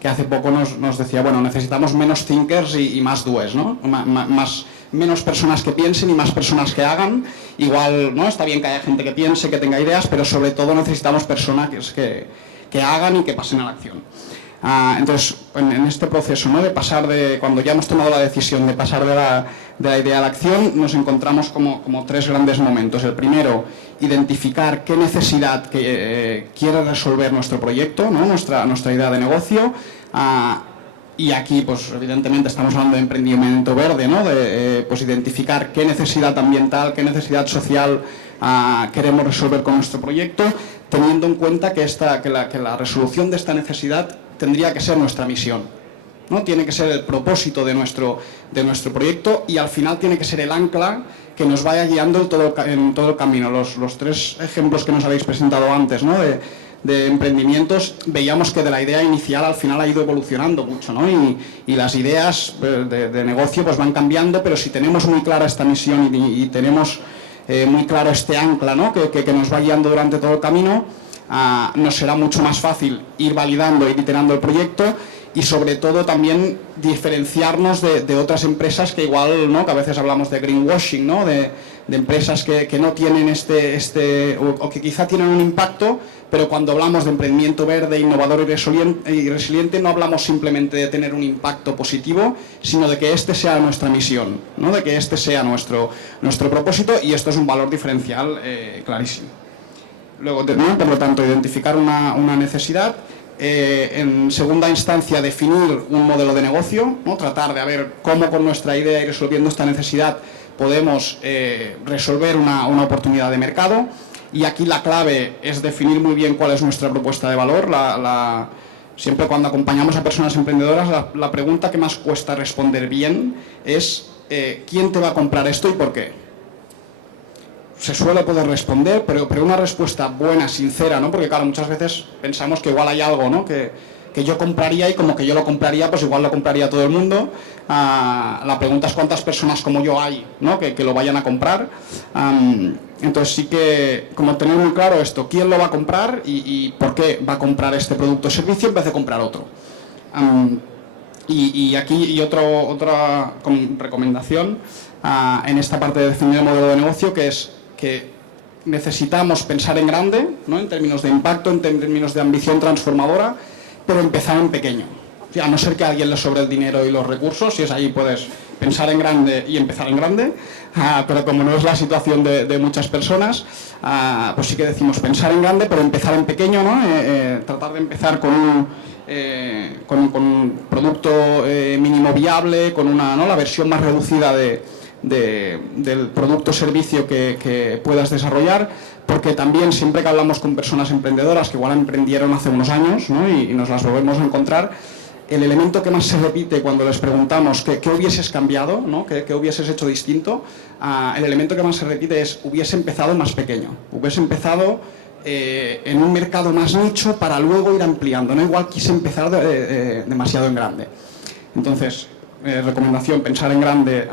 que hace poco nos decía, bueno, necesitamos menos thinkers y más doers, ¿no? Menos personas que piensen y más personas que hagan. Igual, ¿no? Está bien que haya gente que piense, que tenga ideas, pero sobre todo necesitamos personas que hagan y que pasen a la acción. Entonces, en este proceso, ¿no? De pasar cuando ya hemos tomado la decisión de pasar de la idea a la acción, nos encontramos como tres grandes momentos. El primero, identificar qué necesidad quiere resolver nuestro proyecto, ¿no? Nuestra idea de negocio. Y aquí, pues evidentemente estamos hablando de emprendimiento verde, ¿no? Pues identificar qué necesidad ambiental, qué necesidad social queremos resolver con nuestro proyecto, teniendo en cuenta que la resolución de esta necesidad tendría que ser nuestra misión, ¿no? Tiene que ser el propósito de nuestro proyecto, y al final tiene que ser el ancla que nos vaya guiando en todo el camino. Los tres ejemplos que nos habéis presentado antes, ¿no? de emprendimientos, veíamos que de la idea inicial al final ha ido evolucionando mucho, ¿no? Y las ideas de negocio pues van cambiando, pero si tenemos muy clara esta misión y tenemos muy claro este ancla, ¿no? que nos va guiando durante todo el camino, nos será mucho más fácil ir validando, ir iterando el proyecto, y sobre todo también diferenciarnos de otras empresas que igual, ¿no? Que a veces hablamos de greenwashing, ¿no? De empresas que no tienen o que quizá tienen un impacto, pero cuando hablamos de emprendimiento verde, innovador y resiliente, no hablamos simplemente de tener un impacto positivo, sino de que este sea nuestra misión, ¿no? De que este sea nuestro propósito, y esto es un valor diferencial clarísimo. Luego, ¿no? Por lo tanto, identificar una necesidad. En segunda instancia, definir un modelo de negocio, ¿no? Tratar de ver cómo con nuestra idea y resolviendo esta necesidad podemos resolver una oportunidad de mercado. Y aquí la clave es definir muy bien cuál es nuestra propuesta de valor. Siempre cuando acompañamos a personas emprendedoras, la pregunta que más cuesta responder bien es ¿quién te va a comprar esto y por qué? Se suele poder responder, pero una respuesta buena, sincera, ¿no? Porque claro, muchas veces pensamos que igual hay algo, ¿no? que yo compraría, y como que yo lo compraría, pues igual lo compraría todo el mundo. La pregunta es cuántas personas como yo hay, ¿no? que lo vayan a comprar. Entonces sí que, como tener muy claro esto, quién lo va a comprar y por qué va a comprar este producto o servicio en vez de comprar otro. Y aquí otra recomendación, en esta parte de definir el modelo de negocio, que es que necesitamos pensar en grande, ¿no? En términos de impacto, en términos de ambición transformadora, pero empezar en pequeño. A no ser que a alguien le sobre el dinero y los recursos, si es ahí puedes pensar en grande y empezar en grande, pero como no es la situación de muchas personas, pues sí que decimos pensar en grande, pero empezar en pequeño, ¿no? Tratar de empezar con un producto mínimo viable, con la versión más reducida del producto o servicio que puedas desarrollar, porque también siempre que hablamos con personas emprendedoras que igual emprendieron hace unos años, ¿no? y nos las volvemos a encontrar, el elemento que más se repite cuando les preguntamos qué hubieses cambiado, ¿no? ¿Qué hubieses hecho distinto, el elemento que más se repite es hubiese empezado más pequeño, hubiese empezado en un mercado más nicho para luego ir ampliando, no igual quise empezar demasiado en grande. Entonces, recomendación, pensar en grande,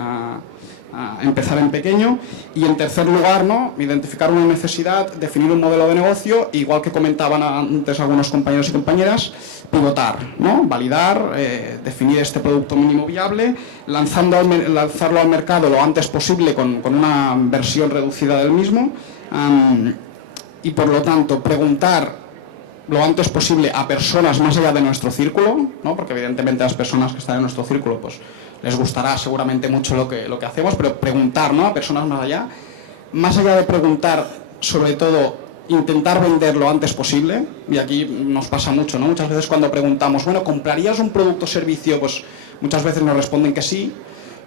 empezar en pequeño, y en tercer lugar, ¿no? Identificar una necesidad, definir un modelo de negocio, igual que comentaban antes algunos compañeros y compañeras, pivotar, ¿no? Validar, definir este producto mínimo viable, lanzarlo al mercado lo antes posible con una versión reducida del mismo, y por lo tanto preguntar lo antes posible a personas más allá de nuestro círculo, ¿no? Porque evidentemente a las personas que están en nuestro círculo pues les gustará seguramente mucho lo que hacemos, pero preguntar, ¿no? A personas más allá de preguntar, sobre todo intentar vender lo antes posible, y aquí nos pasa mucho, ¿no? Muchas veces cuando preguntamos, bueno, ¿comprarías un producto o servicio? Pues muchas veces nos responden que sí,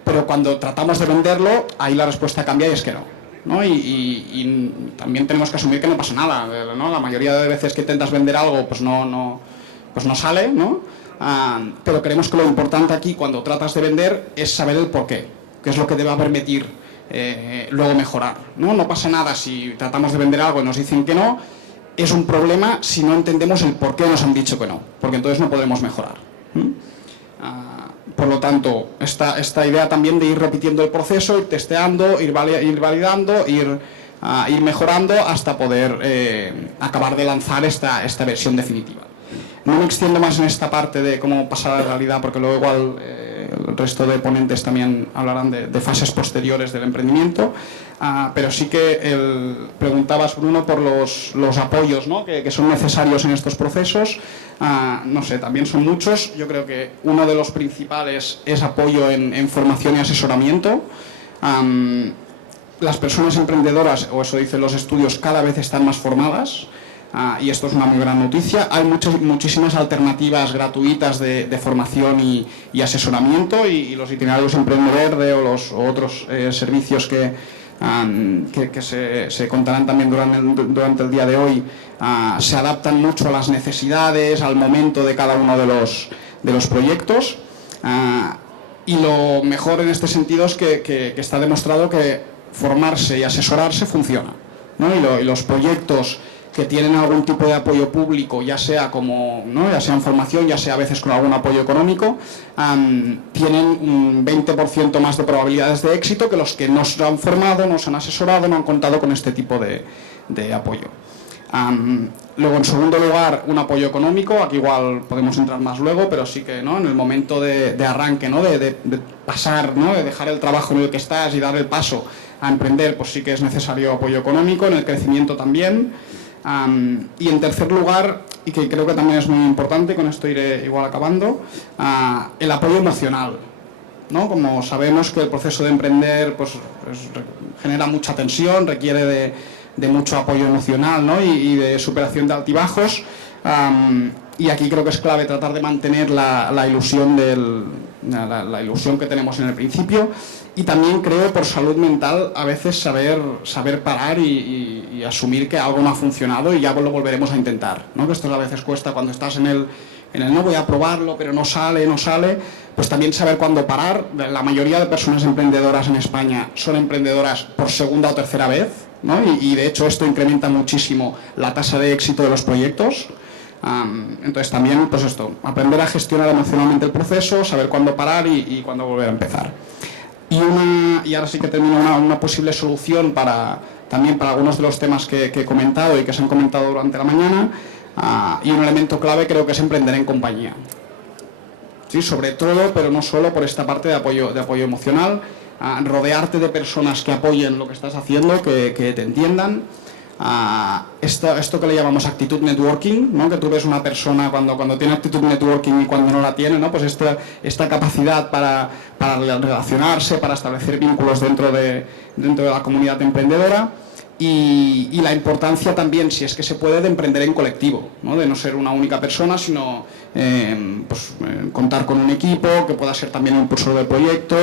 pero cuando tratamos de venderlo, ahí la respuesta cambia y es que no. Y también tenemos que asumir que no pasa nada, ¿no? La mayoría de veces que intentas vender algo pues no sale, ¿no? Pero creemos que lo importante aquí cuando tratas de vender es saber el porqué, qué es lo que te va a permitir luego mejorar, ¿no? No pasa nada si tratamos de vender algo y nos dicen que no, es un problema si no entendemos el por qué nos han dicho que no, porque entonces no podremos mejorar. Por lo tanto, esta idea también de ir repitiendo el proceso, ir testeando, ir validando, ir mejorando hasta poder acabar de lanzar esta versión definitiva. No me extiendo más en esta parte de cómo pasar a la realidad, porque luego igual el resto de ponentes también hablarán de fases posteriores del emprendimiento, pero sí que preguntabas, Bruno, por los apoyos, ¿no? que son necesarios en estos procesos. No sé, también son muchos. Yo creo que uno de los principales es apoyo en formación y asesoramiento. Las personas emprendedoras, o eso dicen los estudios, cada vez están más formadas. Y esto es una muy gran noticia. Hay muchísimas alternativas gratuitas de formación y asesoramiento, y los itinerarios Emprende Verde o otros servicios que se contarán también durante el día de hoy se adaptan mucho a las necesidades, al momento de cada uno de los proyectos, y lo mejor en este sentido es que está demostrado que formarse y asesorarse funciona, ¿no? Y los proyectos que tienen algún tipo de apoyo público, ya sea ya sea en formación, ya sea a veces con algún apoyo económico, tienen un 20% más de probabilidades de éxito que los que no se han formado, no se han asesorado, no han contado con este tipo de apoyo. Luego, en segundo lugar, un apoyo económico. Aquí igual podemos entrar más luego, pero sí que, ¿no? En el momento de arranque, ¿no? de pasar, ¿no? De dejar el trabajo en el que estás y dar el paso a emprender, pues sí que es necesario apoyo económico, en el crecimiento también. Y en tercer lugar, y que creo que también es muy importante, con esto iré igual acabando, el apoyo emocional, ¿no? Como sabemos que el proceso de emprender pues genera mucha tensión, requiere de mucho apoyo emocional, ¿no? y de superación de altibajos, y aquí creo que es clave tratar de mantener la ilusión la ilusión que tenemos en el principio, y también creo por salud mental a veces saber parar y asumir que algo no ha funcionado y ya lo volveremos a intentar, ¿no? Que esto a veces cuesta cuando estás en el no voy a probarlo pero no sale, pues también saber cuándo parar. La mayoría de personas emprendedoras en España son emprendedoras por segunda o tercera vez, ¿no? Y de hecho esto incrementa muchísimo la tasa de éxito de los proyectos. Entonces también, pues esto, aprender a gestionar emocionalmente el proceso, saber cuándo parar y cuándo volver a empezar. Y ahora sí que termino una posible solución también para algunos de los temas que he comentado y que se han comentado durante la mañana, y un elemento clave creo que es emprender en compañía. Sí, sobre todo, pero no solo por esta parte de apoyo emocional. rodearte de personas que apoyen lo que estás haciendo, que te entiendan. Esto que le llamamos actitud networking, ¿no? Que tú ves una persona cuando tiene actitud networking y cuando no la tiene, ¿no? Pues esta capacidad para relacionarse, para establecer vínculos dentro de la comunidad emprendedora. Y la importancia también, si es que se puede, de emprender en colectivo, ¿no? De no ser una única persona, sino contar con un equipo que pueda ser también un impulsor del proyecto,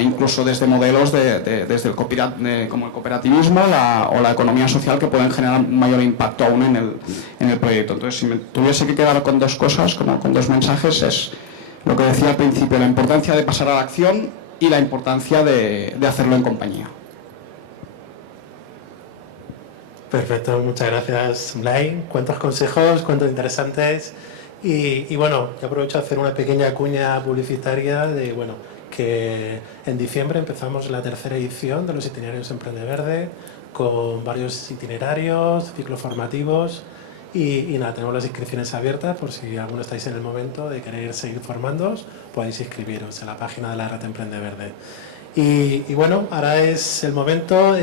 incluso desde modelos desde como el cooperativismo o la economía social, que pueden generar un mayor impacto aún en el proyecto. Entonces, si me tuviese que quedar con dos cosas, como con dos mensajes, es lo que decía al principio: la importancia de pasar a la acción y la importancia de hacerlo en compañía. Perfecto, muchas gracias, Blay. Cuántos consejos, cuántos interesantes. Y bueno, yo aprovecho a hacer una pequeña cuña publicitaria de, bueno, que en diciembre empezamos la tercera edición de los itinerarios Emprende Verde, con varios itinerarios, ciclos formativos, y nada, tenemos las inscripciones abiertas por si alguno estáis en el momento de querer seguir formándoos, podéis inscribiros en la página de la Red Emprende Verde. Y bueno, ahora es el momento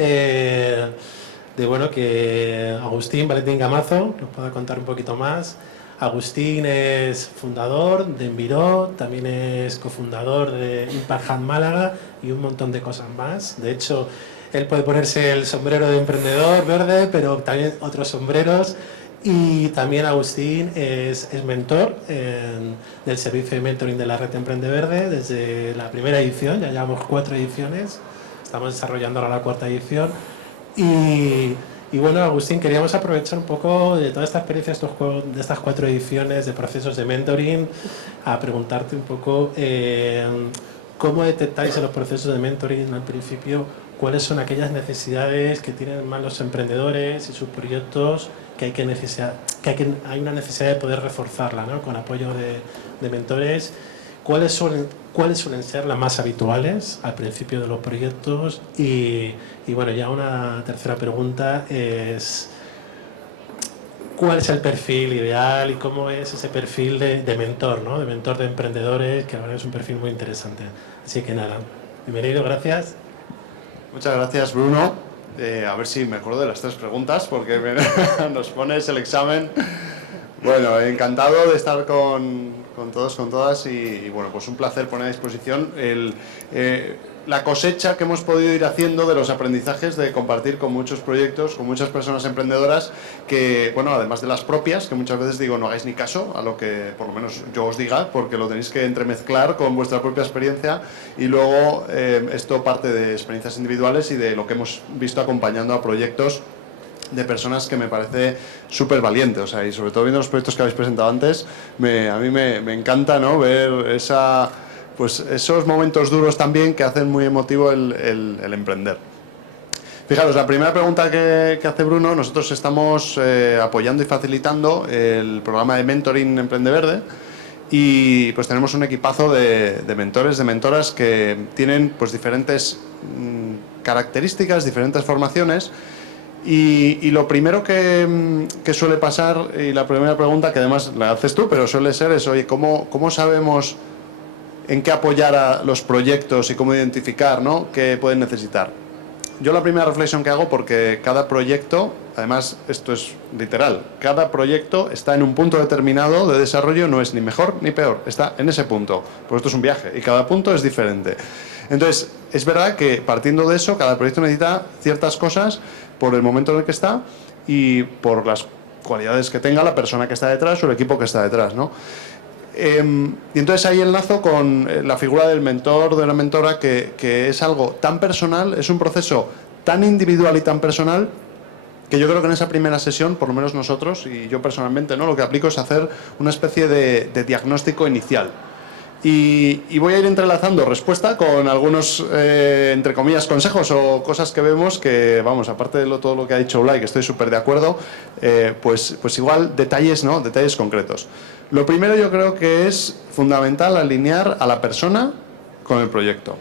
que Agustín Valentín Gamazo nos pueda contar un poquito más. Agustín es fundador de Enviró, también es cofundador de Impact Hub Málaga y un montón de cosas más. De hecho, él puede ponerse el sombrero de emprendedor verde, pero también otros sombreros. Y también Agustín es mentor del servicio de mentoring de la Red Emprende Verde desde la primera edición, ya llevamos 4 ediciones, estamos desarrollando ahora la 4ª edición. Y bueno, Agustín, queríamos aprovechar un poco de toda esta experiencia de estas 4 ediciones de procesos de mentoring, a preguntarte un poco cómo detectáis en los procesos de mentoring al principio cuáles son aquellas necesidades que tienen más los emprendedores y sus proyectos que hay una necesidad de poder reforzarla, ¿no? Con apoyo de mentores. ¿Cuáles suelen ser las más habituales al principio de los proyectos? Y bueno, ya una tercera pregunta es: ¿cuál es el perfil ideal y cómo es ese perfil de mentor, ¿no? De mentor de emprendedores, que la verdad es un perfil muy interesante? Así que nada, bienvenido, gracias. Muchas gracias, Bruno. A ver si me acuerdo de las 3 preguntas, porque nos pones el examen. Bueno, encantado de estar con todos, con todas, y bueno, pues un placer poner a disposición la cosecha que hemos podido ir haciendo de los aprendizajes de compartir con muchos proyectos, con muchas personas emprendedoras que, bueno, además de las propias, que muchas veces digo no hagáis ni caso a lo que por lo menos yo os diga, porque lo tenéis que entremezclar con vuestra propia experiencia, y luego esto parte de experiencias individuales y de lo que hemos visto acompañando a proyectos de personas que me parece súper valiente, o sea, y sobre todo viendo los proyectos que habéis presentado antes, a mí me encanta, ¿no? Ver esos momentos duros también que hacen muy emotivo el emprender. Fijaros, la primera pregunta que hace Bruno: nosotros estamos apoyando y facilitando el programa de mentoring Emprende Verde, y pues tenemos un equipazo de mentores, de mentoras que tienen pues diferentes características, diferentes formaciones. Y lo primero que suele pasar, y la primera pregunta que además la haces tú, pero suele ser es: oye, ¿cómo sabemos en qué apoyar a los proyectos y cómo identificar, ¿no?, qué pueden necesitar? Yo la primera reflexión que hago, porque cada proyecto, además esto es literal, cada proyecto está en un punto determinado de desarrollo, no es ni mejor ni peor, está en ese punto, pues esto es un viaje y cada punto es diferente. Entonces, es verdad que partiendo de eso, cada proyecto necesita ciertas cosas por el momento en el que está y por las cualidades que tenga la persona que está detrás o el equipo que está detrás, ¿no? Y entonces ahí enlazo con la figura del mentor, de la mentora, que es algo tan personal, es un proceso tan individual y tan personal, que yo creo que en esa primera sesión, por lo menos nosotros y yo personalmente, ¿no?, lo que aplico es hacer una especie de diagnóstico inicial. Y voy a ir entrelazando respuesta con algunos, entre comillas, consejos o cosas que vemos que, vamos, aparte de todo lo que ha dicho Blay, que estoy súper de acuerdo, pues igual detalles, ¿no?, detalles concretos. Lo primero, yo creo que es fundamental alinear a la persona con el proyecto,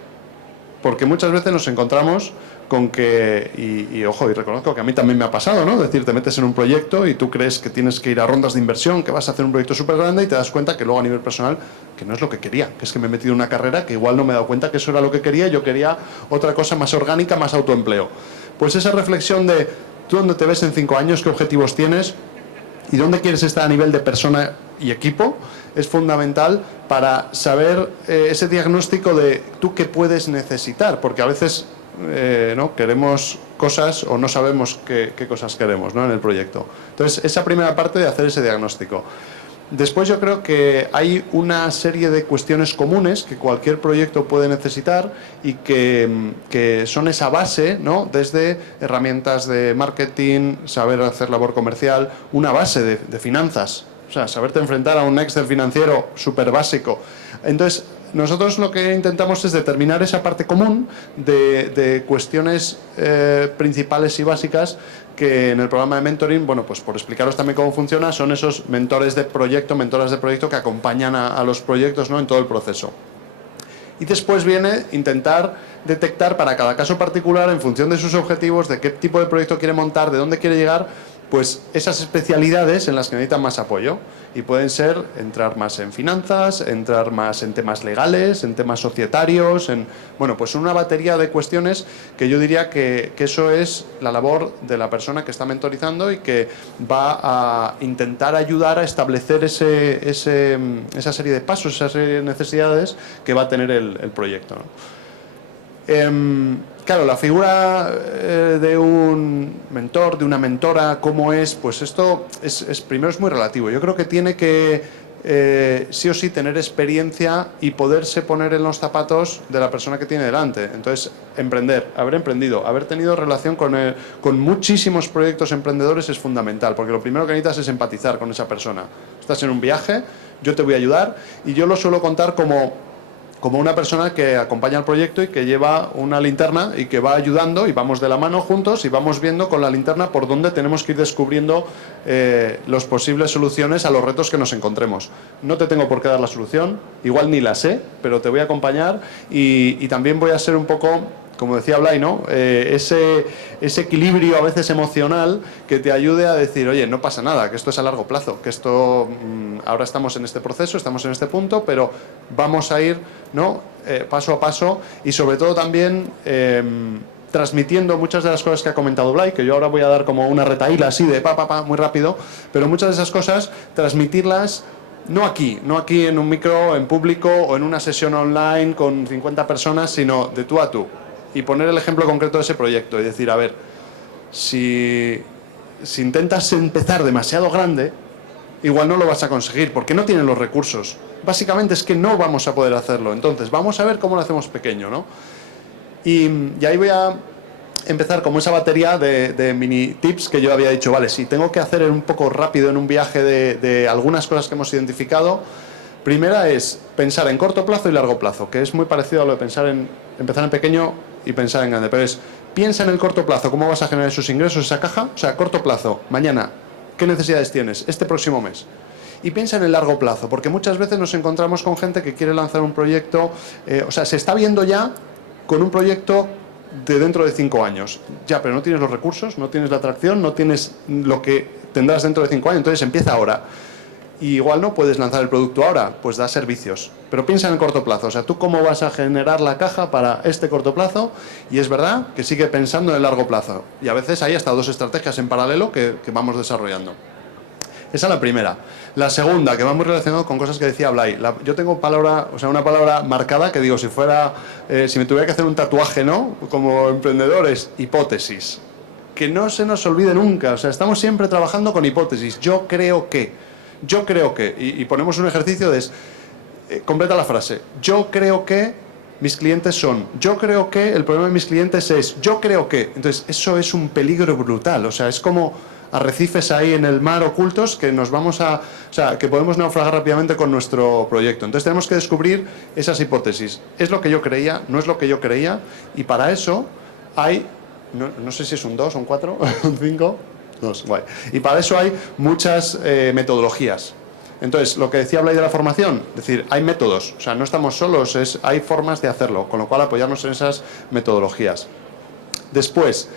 porque muchas veces nos encontramos con que, y ojo, y reconozco que a mí también me ha pasado, ¿no? Es decir, te metes en un proyecto y tú crees que tienes que ir a rondas de inversión, que vas a hacer un proyecto súper grande y te das cuenta que luego a nivel personal que no es lo que quería, que es que me he metido en una carrera que igual no me he dado cuenta que eso era lo que quería, yo quería otra cosa más orgánica, más autoempleo. Pues esa reflexión de tú dónde te ves en 5 años, qué objetivos tienes y dónde quieres estar a nivel de persona y equipo es fundamental para saber ese diagnóstico de tú qué puedes necesitar, porque a veces ¿no? queremos cosas o no sabemos qué cosas queremos, ¿no? en el proyecto. Entonces, esa primera parte de hacer ese diagnóstico. Después yo creo que hay una serie de cuestiones comunes que cualquier proyecto puede necesitar y que son esa base, ¿no? Desde herramientas de marketing, saber hacer labor comercial, una base de finanzas, o sea, saberte enfrentar a un Excel financiero súper básico. Entonces, nosotros lo que intentamos es determinar esa parte común de cuestiones principales y básicas que en el programa de mentoring, bueno, pues por explicaros también cómo funciona, son esos mentores de proyecto, mentoras de proyecto que acompañan a los proyectos, ¿no? en todo el proceso. Y después viene intentar detectar para cada caso particular, en función de sus objetivos, de qué tipo de proyecto quiere montar, de dónde quiere llegar, pues esas especialidades en las que necesitan más apoyo. Y pueden ser entrar más en finanzas, entrar más en temas legales, en temas societarios, bueno, pues una batería de cuestiones que yo diría que eso es la labor de la persona que está mentorizando y que va a intentar ayudar a establecer esa serie de pasos, esa serie de necesidades que va a tener el proyecto, ¿no? Claro, la figura de un mentor, de una mentora, ¿cómo es? Pues esto primero es muy relativo. Yo creo que tiene que sí o sí tener experiencia y poderse poner en los zapatos de la persona que tiene delante. Entonces, emprender, haber emprendido, haber tenido relación con muchísimos proyectos emprendedores es fundamental, porque lo primero que necesitas es empatizar con esa persona. Estás en un viaje, yo te voy a ayudar y yo lo suelo contar como una persona que acompaña al proyecto y que lleva una linterna y que va ayudando y vamos de la mano juntos y vamos viendo con la linterna por dónde tenemos que ir descubriendo las posibles soluciones a los retos que nos encontremos. No te tengo por qué dar la solución, igual ni la sé, pero te voy a acompañar y también voy a ser un poco, como decía Blay, ¿no? Ese equilibrio a veces emocional que te ayude a decir, oye, no pasa nada, que esto es a largo plazo, que esto ahora estamos en este proceso, estamos en este punto, pero vamos a ir, ¿no? Paso a paso y sobre todo también transmitiendo muchas de las cosas que ha comentado Blay, que yo ahora voy a dar como una retahíla así de muy rápido, pero muchas de esas cosas transmitirlas no aquí en un micro, en público o en una sesión online con 50 personas, sino de tú a tú. Y poner el ejemplo concreto de ese proyecto y decir, a ver, si intentas empezar demasiado grande, igual no lo vas a conseguir, porque no tienen los recursos. Básicamente es que no vamos a poder hacerlo. Entonces, vamos a ver cómo lo hacemos pequeño, ¿no? Y ahí voy a empezar como esa batería de mini tips que yo había dicho, vale, si tengo que hacer un poco rápido en un viaje de algunas cosas que hemos identificado. Primera es pensar en corto plazo y largo plazo, que es muy parecido a lo de empezar en pequeño y pensar en grande, pero es, piensa en el corto plazo, cómo vas a generar esos ingresos, esa caja, o sea, corto plazo, mañana, ¿qué necesidades tienes este próximo mes? Y piensa en el largo plazo, porque muchas veces nos encontramos con gente que quiere lanzar un proyecto, o sea, se está viendo ya con un proyecto de dentro de 5 años, ya, pero no tienes los recursos, no tienes la atracción, no tienes lo que tendrás dentro de 5 años, entonces empieza ahora. Y igual no puedes lanzar el producto ahora, pues da servicios. Pero piensa en el corto plazo, o sea, tú cómo vas a generar la caja para este corto plazo, y es verdad que sigue pensando en el largo plazo. Y a veces hay hasta 2 estrategias en paralelo que vamos desarrollando. Esa es la primera. La segunda, que va muy relacionado con cosas que decía Blay. Yo tengo una palabra marcada que digo, si me tuviera que hacer un tatuaje, ¿no? Como emprendedores, hipótesis. Que no se nos olvide nunca, o sea, estamos siempre trabajando con hipótesis. Yo creo que, y ponemos un ejercicio de completa la frase. Yo creo que mis clientes son, yo creo que el problema de mis clientes es, yo creo que. Entonces, eso es un peligro brutal, o sea, es como arrecifes ahí en el mar ocultos que que podemos naufragar rápidamente con nuestro proyecto. Entonces tenemos que descubrir esas hipótesis. ¿Es lo que yo creía? ¿No es lo que yo creía? Y para eso hay, no sé si es un 2, un 4, un 5, 2, guay. Y para eso hay muchas metodologías. Entonces, lo que decía Blay de la formación, es decir, hay métodos, o sea, no estamos solos, hay formas de hacerlo, con lo cual apoyarnos en esas metodologías. Después,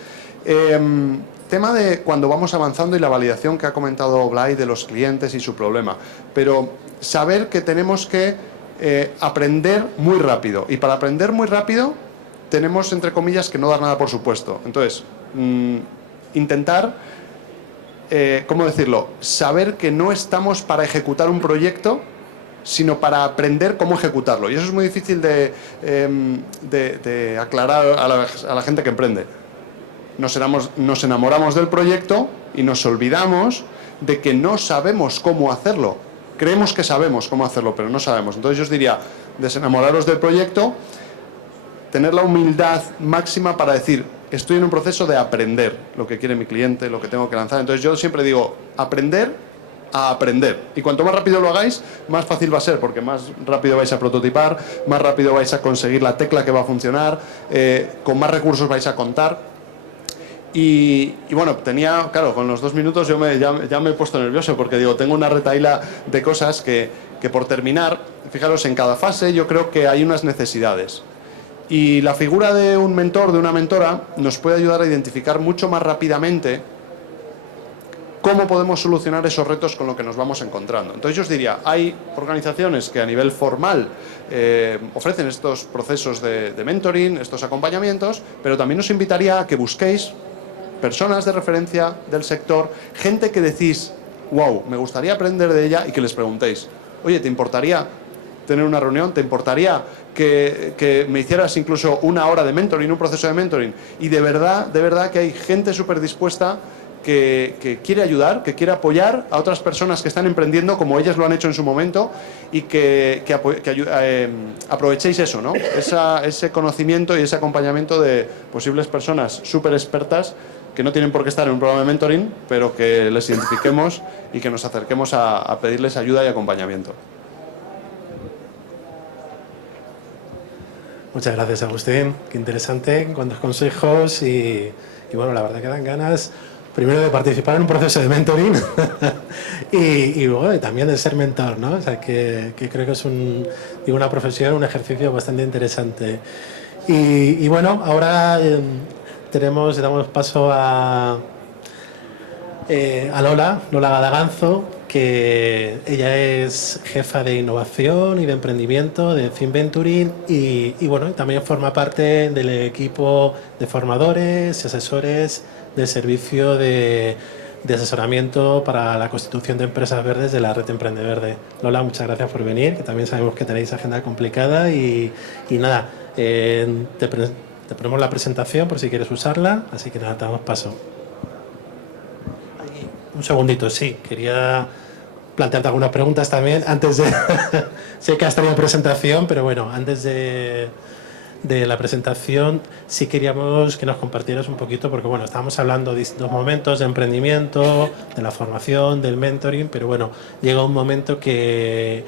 tema de cuando vamos avanzando y la validación que ha comentado Blay de los clientes y su problema. Pero saber que tenemos que aprender muy rápido. Y para aprender muy rápido tenemos, entre comillas, que no dar nada por supuesto. Entonces, intentar, ¿cómo decirlo? Saber que no estamos para ejecutar un proyecto, sino para aprender cómo ejecutarlo. Y eso es muy difícil de aclarar a la gente que emprende. Nos enamoramos del proyecto y nos olvidamos de que no sabemos cómo hacerlo. Creemos que sabemos cómo hacerlo, pero no sabemos. Entonces yo os diría, desenamoraros del proyecto, tener la humildad máxima para decir, estoy en un proceso de aprender lo que quiere mi cliente, lo que tengo que lanzar. Entonces yo siempre digo, aprender a aprender. Y cuanto más rápido lo hagáis, más fácil va a ser, porque más rápido vais a prototipar, más rápido vais a conseguir la tecla que va a funcionar, con más recursos vais a contar. Y bueno, claro, con los 2 minutos ya me he puesto nervioso, porque digo, tengo una retahíla de cosas que por terminar, fijaros, en cada fase yo creo que hay unas necesidades. Y la figura de un mentor, de una mentora, nos puede ayudar a identificar mucho más rápidamente cómo podemos solucionar esos retos con lo que nos vamos encontrando. Entonces yo os diría, hay organizaciones que a nivel formal ofrecen estos procesos de mentoring, estos acompañamientos, pero también os invitaría a que busquéis personas de referencia del sector, gente que decís, wow, me gustaría aprender de ella, y que les preguntéis, oye, ¿te importaría tener una reunión? ¿Te importaría que me hicieras incluso una hora de mentoring, un proceso de mentoring? Y de verdad que hay gente súper dispuesta que quiere ayudar, que quiere apoyar a otras personas que están emprendiendo como ellas lo han hecho en su momento, y que aprovechéis eso, ¿no? Ese conocimiento y ese acompañamiento de posibles personas súper expertas que no tienen por qué estar en un programa de mentoring, pero que les identifiquemos y que nos acerquemos a pedirles ayuda y acompañamiento. Muchas gracias, Agustín. Qué interesante, cuántos consejos y bueno, la verdad que dan ganas primero de participar en un proceso de mentoring y luego también de ser mentor, ¿no? O sea, que creo que es una profesión, un ejercicio bastante interesante. Y bueno, ahora damos paso a Lola Gadaganzo, que ella es jefa de innovación y de emprendimiento de Finventuring y bueno, también forma parte del equipo de formadores y asesores del servicio de asesoramiento para la constitución de empresas verdes de la red Emprende Verde. Lola, muchas gracias por venir, que también sabemos que tenéis agenda complicada y nada, te ponemos la presentación por si quieres usarla, así que nada, te damos paso. Un segundito, sí, quería plantearte algunas preguntas también antes de... sé que has tenido presentación, pero bueno, antes de la presentación sí queríamos que nos compartieras un poquito, porque bueno, estábamos hablando de distintos momentos de emprendimiento, de la formación, del mentoring, pero bueno, llega un momento que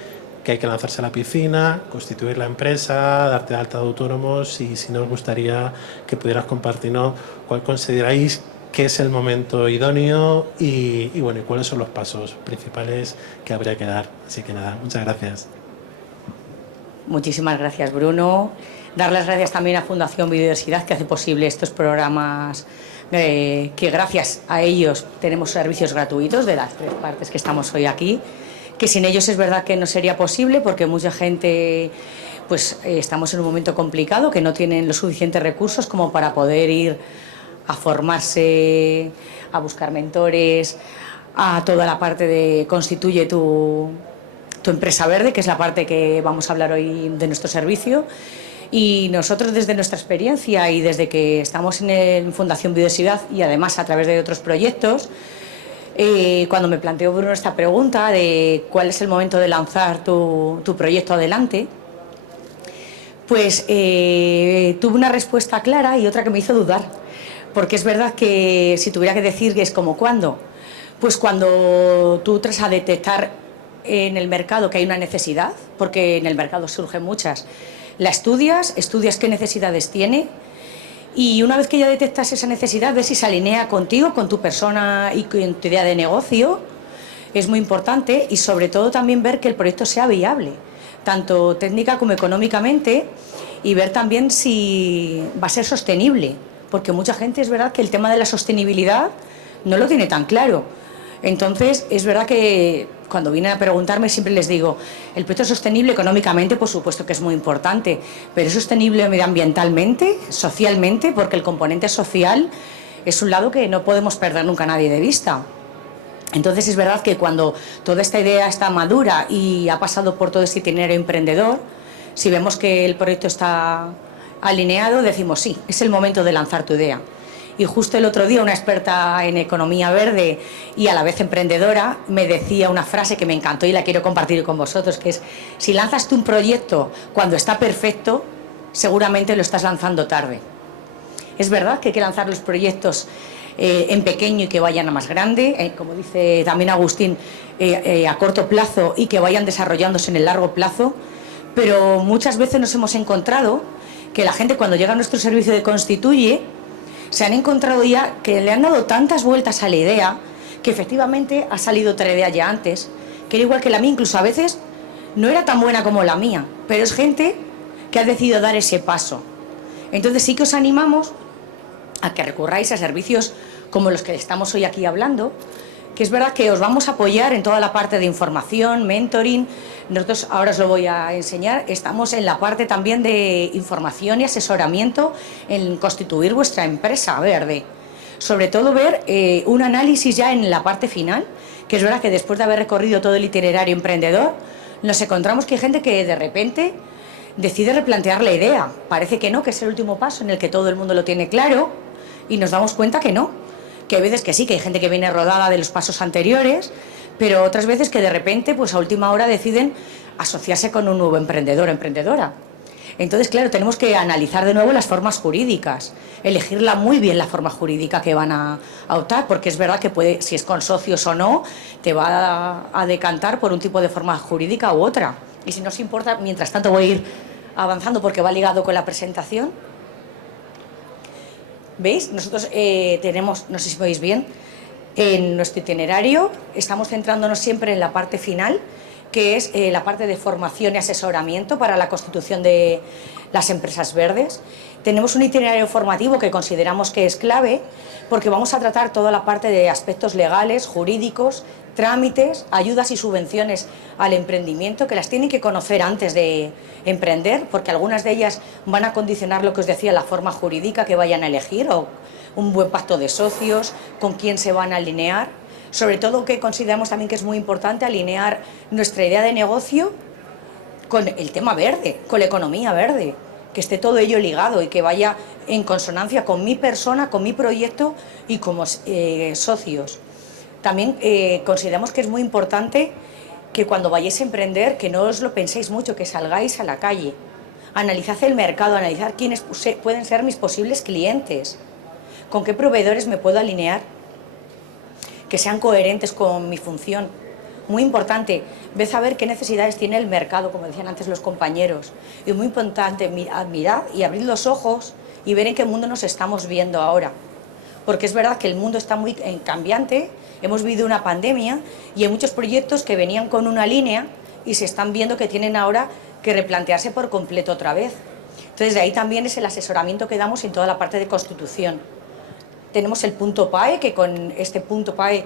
hay que lanzarse a la piscina, constituir la empresa, darte de alta de autónomos, y si nos gustaría que pudieras compartirnos cuál consideráis que es el momento idóneo y bueno, y cuáles son los pasos principales que habría que dar. Así que nada, muchas gracias. Muchísimas gracias, Bruno. Dar las gracias también a Fundación Biodiversidad, que hace posible estos programas, que gracias a ellos tenemos servicios gratuitos de las 3 partes que estamos hoy aquí, que sin ellos es verdad que no sería posible, porque mucha gente, pues estamos en un momento complicado, que no tienen los suficientes recursos como para poder ir a formarse, a buscar mentores, a toda la parte de constituye tu empresa verde, que es la parte que vamos a hablar hoy de nuestro servicio. Y nosotros, desde nuestra experiencia y desde que estamos en Fundación Biodiversidad y además a través de otros proyectos, cuando me planteó Bruno esta pregunta de cuál es el momento de lanzar tu proyecto adelante, pues tuve una respuesta clara y otra que me hizo dudar, porque es verdad que si tuviera que decir que es como cuándo, pues cuando tú entras a detectar en el mercado que hay una necesidad, porque en el mercado surgen muchas, la estudias qué necesidades tiene, y una vez que ya detectas esa necesidad, ves si se alinea contigo, con tu persona y con tu idea de negocio. Es muy importante, y sobre todo también ver que el proyecto sea viable, tanto técnica como económicamente, y ver también si va a ser sostenible, porque mucha gente es verdad que el tema de la sostenibilidad no lo tiene tan claro. Entonces, es verdad que cuando vienen a preguntarme siempre les digo, el proyecto sostenible económicamente, por supuesto que es muy importante, pero es sostenible medioambientalmente, socialmente, porque el componente social es un lado que no podemos perder nunca a nadie de vista. Entonces, es verdad que cuando toda esta idea está madura y ha pasado por todo este itinerario emprendedor, si vemos que el proyecto está alineado, decimos sí, es el momento de lanzar tu idea. Y justo el otro día una experta en economía verde y a la vez emprendedora me decía una frase que me encantó y la quiero compartir con vosotros, que es: si lanzas tú un proyecto cuando está perfecto, seguramente lo estás lanzando tarde. Es verdad que hay que lanzar los proyectos en pequeño y que vayan a más grande, como dice también Agustín, a corto plazo y que vayan desarrollándose en el largo plazo, pero muchas veces nos hemos encontrado que la gente cuando llega a nuestro servicio de Constituye se han encontrado ya que le han dado tantas vueltas a la idea que efectivamente ha salido otra idea ya antes, que era igual que la mía, incluso a veces no era tan buena como la mía, pero es gente que ha decidido dar ese paso. Entonces sí que os animamos a que recurráis a servicios como los que estamos hoy aquí hablando, que es verdad que os vamos a apoyar en toda la parte de información, mentoring. Nosotros, ahora os lo voy a enseñar, estamos en la parte también de información y asesoramiento en constituir vuestra empresa verde. Sobre todo ver un análisis ya en la parte final, que es verdad que después de haber recorrido todo el itinerario emprendedor, nos encontramos que hay gente que de repente decide replantear la idea. Parece que no, que es el último paso en el que todo el mundo lo tiene claro, y nos damos cuenta que no, que hay veces que sí, que hay gente que viene rodada de los pasos anteriores, pero otras veces que de repente, pues a última hora deciden asociarse con un nuevo emprendedor o emprendedora. Entonces, claro, tenemos que analizar de nuevo las formas jurídicas, elegirla muy bien la forma jurídica que van a optar, porque es verdad que puede, si es con socios o no, te va a decantar por un tipo de forma jurídica u otra. Y si no os importa, mientras tanto voy a ir avanzando porque va ligado con la presentación. ¿Veis? Nosotros tenemos, no sé si veis bien, en nuestro itinerario estamos centrándonos siempre en la parte final, que es la parte de formación y asesoramiento para la constitución de las empresas verdes. Tenemos un itinerario formativo que consideramos que es clave porque vamos a tratar toda la parte de aspectos legales, jurídicos, trámites, ayudas y subvenciones al emprendimiento, que las tienen que conocer antes de emprender, porque algunas de ellas van a condicionar lo que os decía, la forma jurídica que vayan a elegir, o un buen pacto de socios, con quién se van a alinear. Sobre todo que consideramos también que es muy importante alinear nuestra idea de negocio con el tema verde, con la economía verde, que esté todo ello ligado y que vaya en consonancia con mi persona, con mi proyecto y como socios. También consideramos que es muy importante que cuando vayáis a emprender, que no os lo penséis mucho, que salgáis a la calle, analizad el mercado, analizad quiénes pueden ser mis posibles clientes, con qué proveedores me puedo alinear, que sean coherentes con mi función. Muy importante, ved a ver qué necesidades tiene el mercado, como decían antes los compañeros. Y muy importante, mirad y abrid los ojos y ver en qué mundo nos estamos viendo ahora. Porque es verdad que el mundo está muy cambiante, hemos vivido una pandemia y hay muchos proyectos que venían con una línea y se están viendo que tienen ahora que replantearse por completo otra vez. Entonces, de ahí también es el asesoramiento que damos en toda la parte de constitución. Tenemos el punto PAE, que con este punto PAE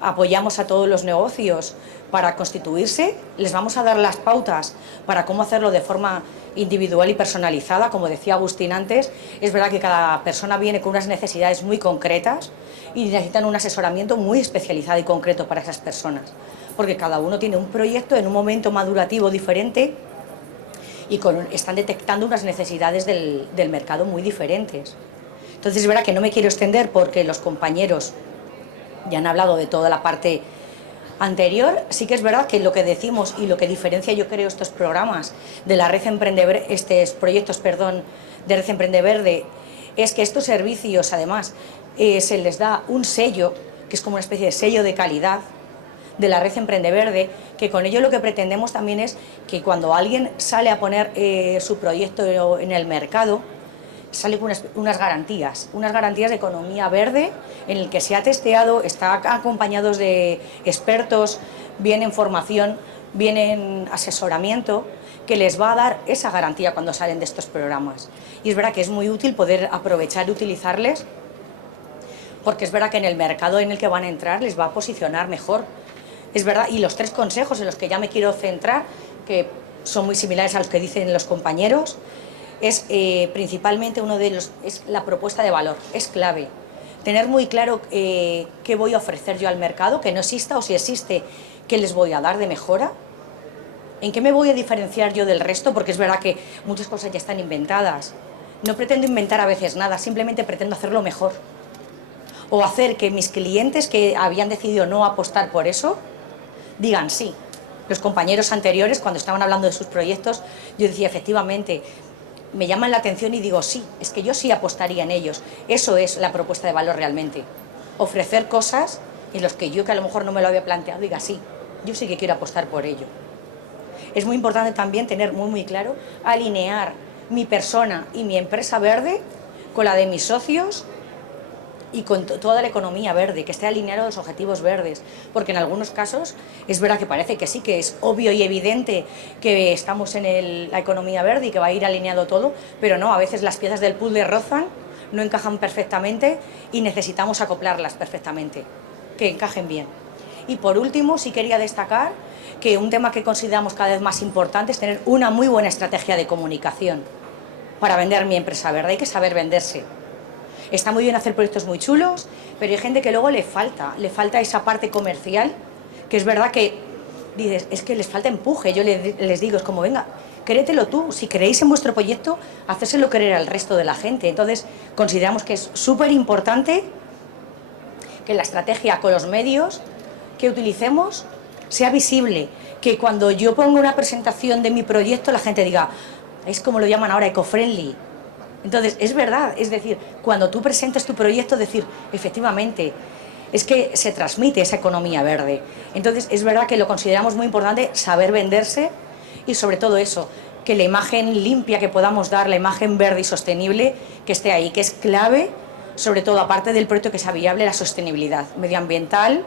apoyamos a todos los negocios para constituirse. Les vamos a dar las pautas para cómo hacerlo de forma individual y personalizada. Como decía Agustín antes, es verdad que cada persona viene con unas necesidades muy concretas y necesitan un asesoramiento muy especializado y concreto para esas personas, porque cada uno tiene un proyecto en un momento madurativo diferente y están detectando unas necesidades del mercado muy diferentes. Entonces es verdad que no me quiero extender porque los compañeros ya han hablado de toda la parte anterior. Sí que es verdad que lo que decimos y lo que diferencia, yo creo, estos programas de la Red estos proyectos, de Red Emprende Verde, es que estos servicios, además, se les da un sello, que es como una especie de sello de calidad de la Red Emprende Verde, que con ello lo que pretendemos también es que cuando alguien sale a poner su proyecto en el mercado, sale con unas garantías de economía verde, en el que se ha testeado, está acompañados de expertos, viene en formación, viene en asesoramiento, que les va a dar esa garantía cuando salen de estos programas. Y es verdad que es muy útil poder aprovechar y utilizarles, porque es verdad que en el mercado en el que van a entrar les va a posicionar mejor. Es verdad, y los 3 consejos en los que ya me quiero centrar, que son muy similares a los que dicen los compañeros, es principalmente uno de ellos, es la propuesta de valor, es clave. Tener muy claro qué voy a ofrecer yo al mercado, que no exista, o si existe, qué les voy a dar de mejora. ¿En qué me voy a diferenciar yo del resto? Porque es verdad que muchas cosas ya están inventadas. No pretendo inventar a veces nada, simplemente pretendo hacerlo mejor. O hacer que mis clientes que habían decidido no apostar por eso, digan sí. Los compañeros anteriores, cuando estaban hablando de sus proyectos, yo decía, efectivamente, me llaman la atención y digo, sí, es que yo sí apostaría en ellos. Eso es la propuesta de valor realmente. Ofrecer cosas en las que yo, que a lo mejor no me lo había planteado, diga, sí, yo sí que quiero apostar por ello. Es muy importante también tener muy claro, alinear mi persona y mi empresa verde con la de mis socios y con toda la economía verde, que esté alineado a los objetivos verdes, porque en algunos casos es verdad que parece que sí, que es obvio y evidente que estamos en la economía verde y que va a ir alineado todo, pero no, a veces las piezas del puzzle rozan, no encajan perfectamente y necesitamos acoplarlas perfectamente, que encajen bien. Y por último, sí quería destacar que un tema que consideramos cada vez más importante es tener una muy buena estrategia de comunicación para vender mi empresa verde. Hay que saber venderse. Está muy bien hacer proyectos muy chulos, pero hay gente que luego le falta esa parte comercial, que es verdad que dices, es que les falta empuje. Yo les digo, es como, venga, créetelo tú. Si creéis en vuestro proyecto, hacérselo creer al resto de la gente. Entonces, consideramos que es súper importante que la estrategia con los medios que utilicemos sea visible, que cuando yo pongo una presentación de mi proyecto la gente diga, es como lo llaman ahora, eco-friendly. Entonces, es verdad, es decir, cuando tú presentes tu proyecto, decir, efectivamente, es que se transmite esa economía verde. Entonces, es verdad que lo consideramos muy importante saber venderse y sobre todo eso, que la imagen limpia que podamos dar, la imagen verde y sostenible, que esté ahí, que es clave, sobre todo aparte del proyecto que sea viable, la sostenibilidad medioambiental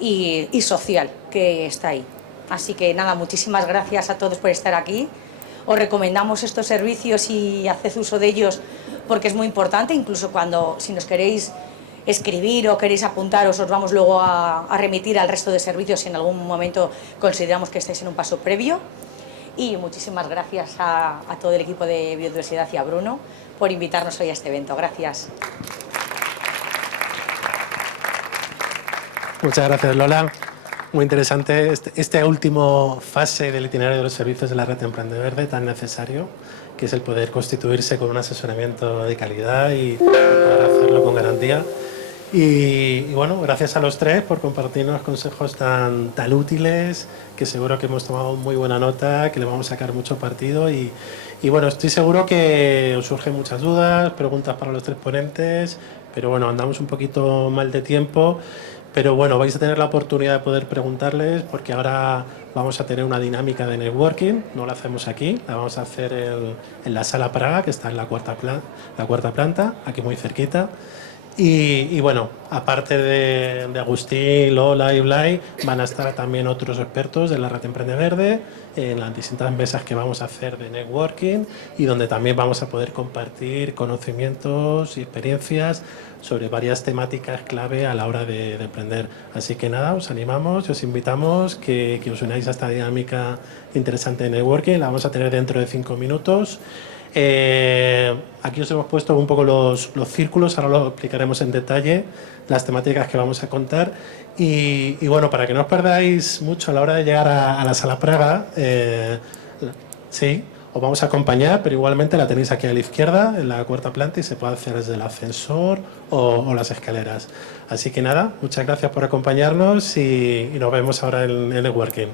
y social que está ahí. Así que nada, muchísimas gracias a todos por estar aquí. Os recomendamos estos servicios y haced uso de ellos porque es muy importante, incluso si nos queréis escribir o queréis apuntaros, os vamos luego a remitir al resto de servicios si en algún momento consideramos que estáis en un paso previo. Y muchísimas gracias a todo el equipo de Biodiversidad y a Bruno por invitarnos hoy a este evento. Gracias. Muchas gracias, Lola. Muy interesante esta última fase del itinerario de los servicios de la red Emprende Verde, tan necesario, que es el poder constituirse con un asesoramiento de calidad y poder hacerlo con garantía. Y bueno, gracias a los 3 por compartirnos consejos tan útiles, que seguro que hemos tomado muy buena nota, que le vamos a sacar mucho partido. Y bueno, estoy seguro que os surgen muchas dudas, preguntas para los 3 ponentes, pero bueno, andamos un poquito mal de tiempo. Pero bueno, vais a tener la oportunidad de poder preguntarles porque ahora vamos a tener una dinámica de networking, no la hacemos aquí, la vamos a hacer en la Sala Praga, que está en la cuarta planta, aquí muy cerquita. Y bueno, aparte de Agustín, Lola y Blay, van a estar también otros expertos de la Red Emprende Verde en las distintas mesas que vamos a hacer de networking y donde también vamos a poder compartir conocimientos y experiencias sobre varias temáticas clave a la hora de emprender. Así que nada, os animamos y os invitamos que os unáis a esta dinámica interesante de networking. La vamos a tener dentro de 5 minutos. Aquí os hemos puesto un poco los círculos, ahora lo explicaremos en detalle, las temáticas que vamos a contar. Y bueno, para que no os perdáis mucho a la hora de llegar a la Sala Praga, sí, os vamos a acompañar, pero igualmente la tenéis aquí a la izquierda, en la cuarta planta, y se puede hacer desde el ascensor o las escaleras. Así que nada, muchas gracias por acompañarnos y nos vemos ahora en el networking.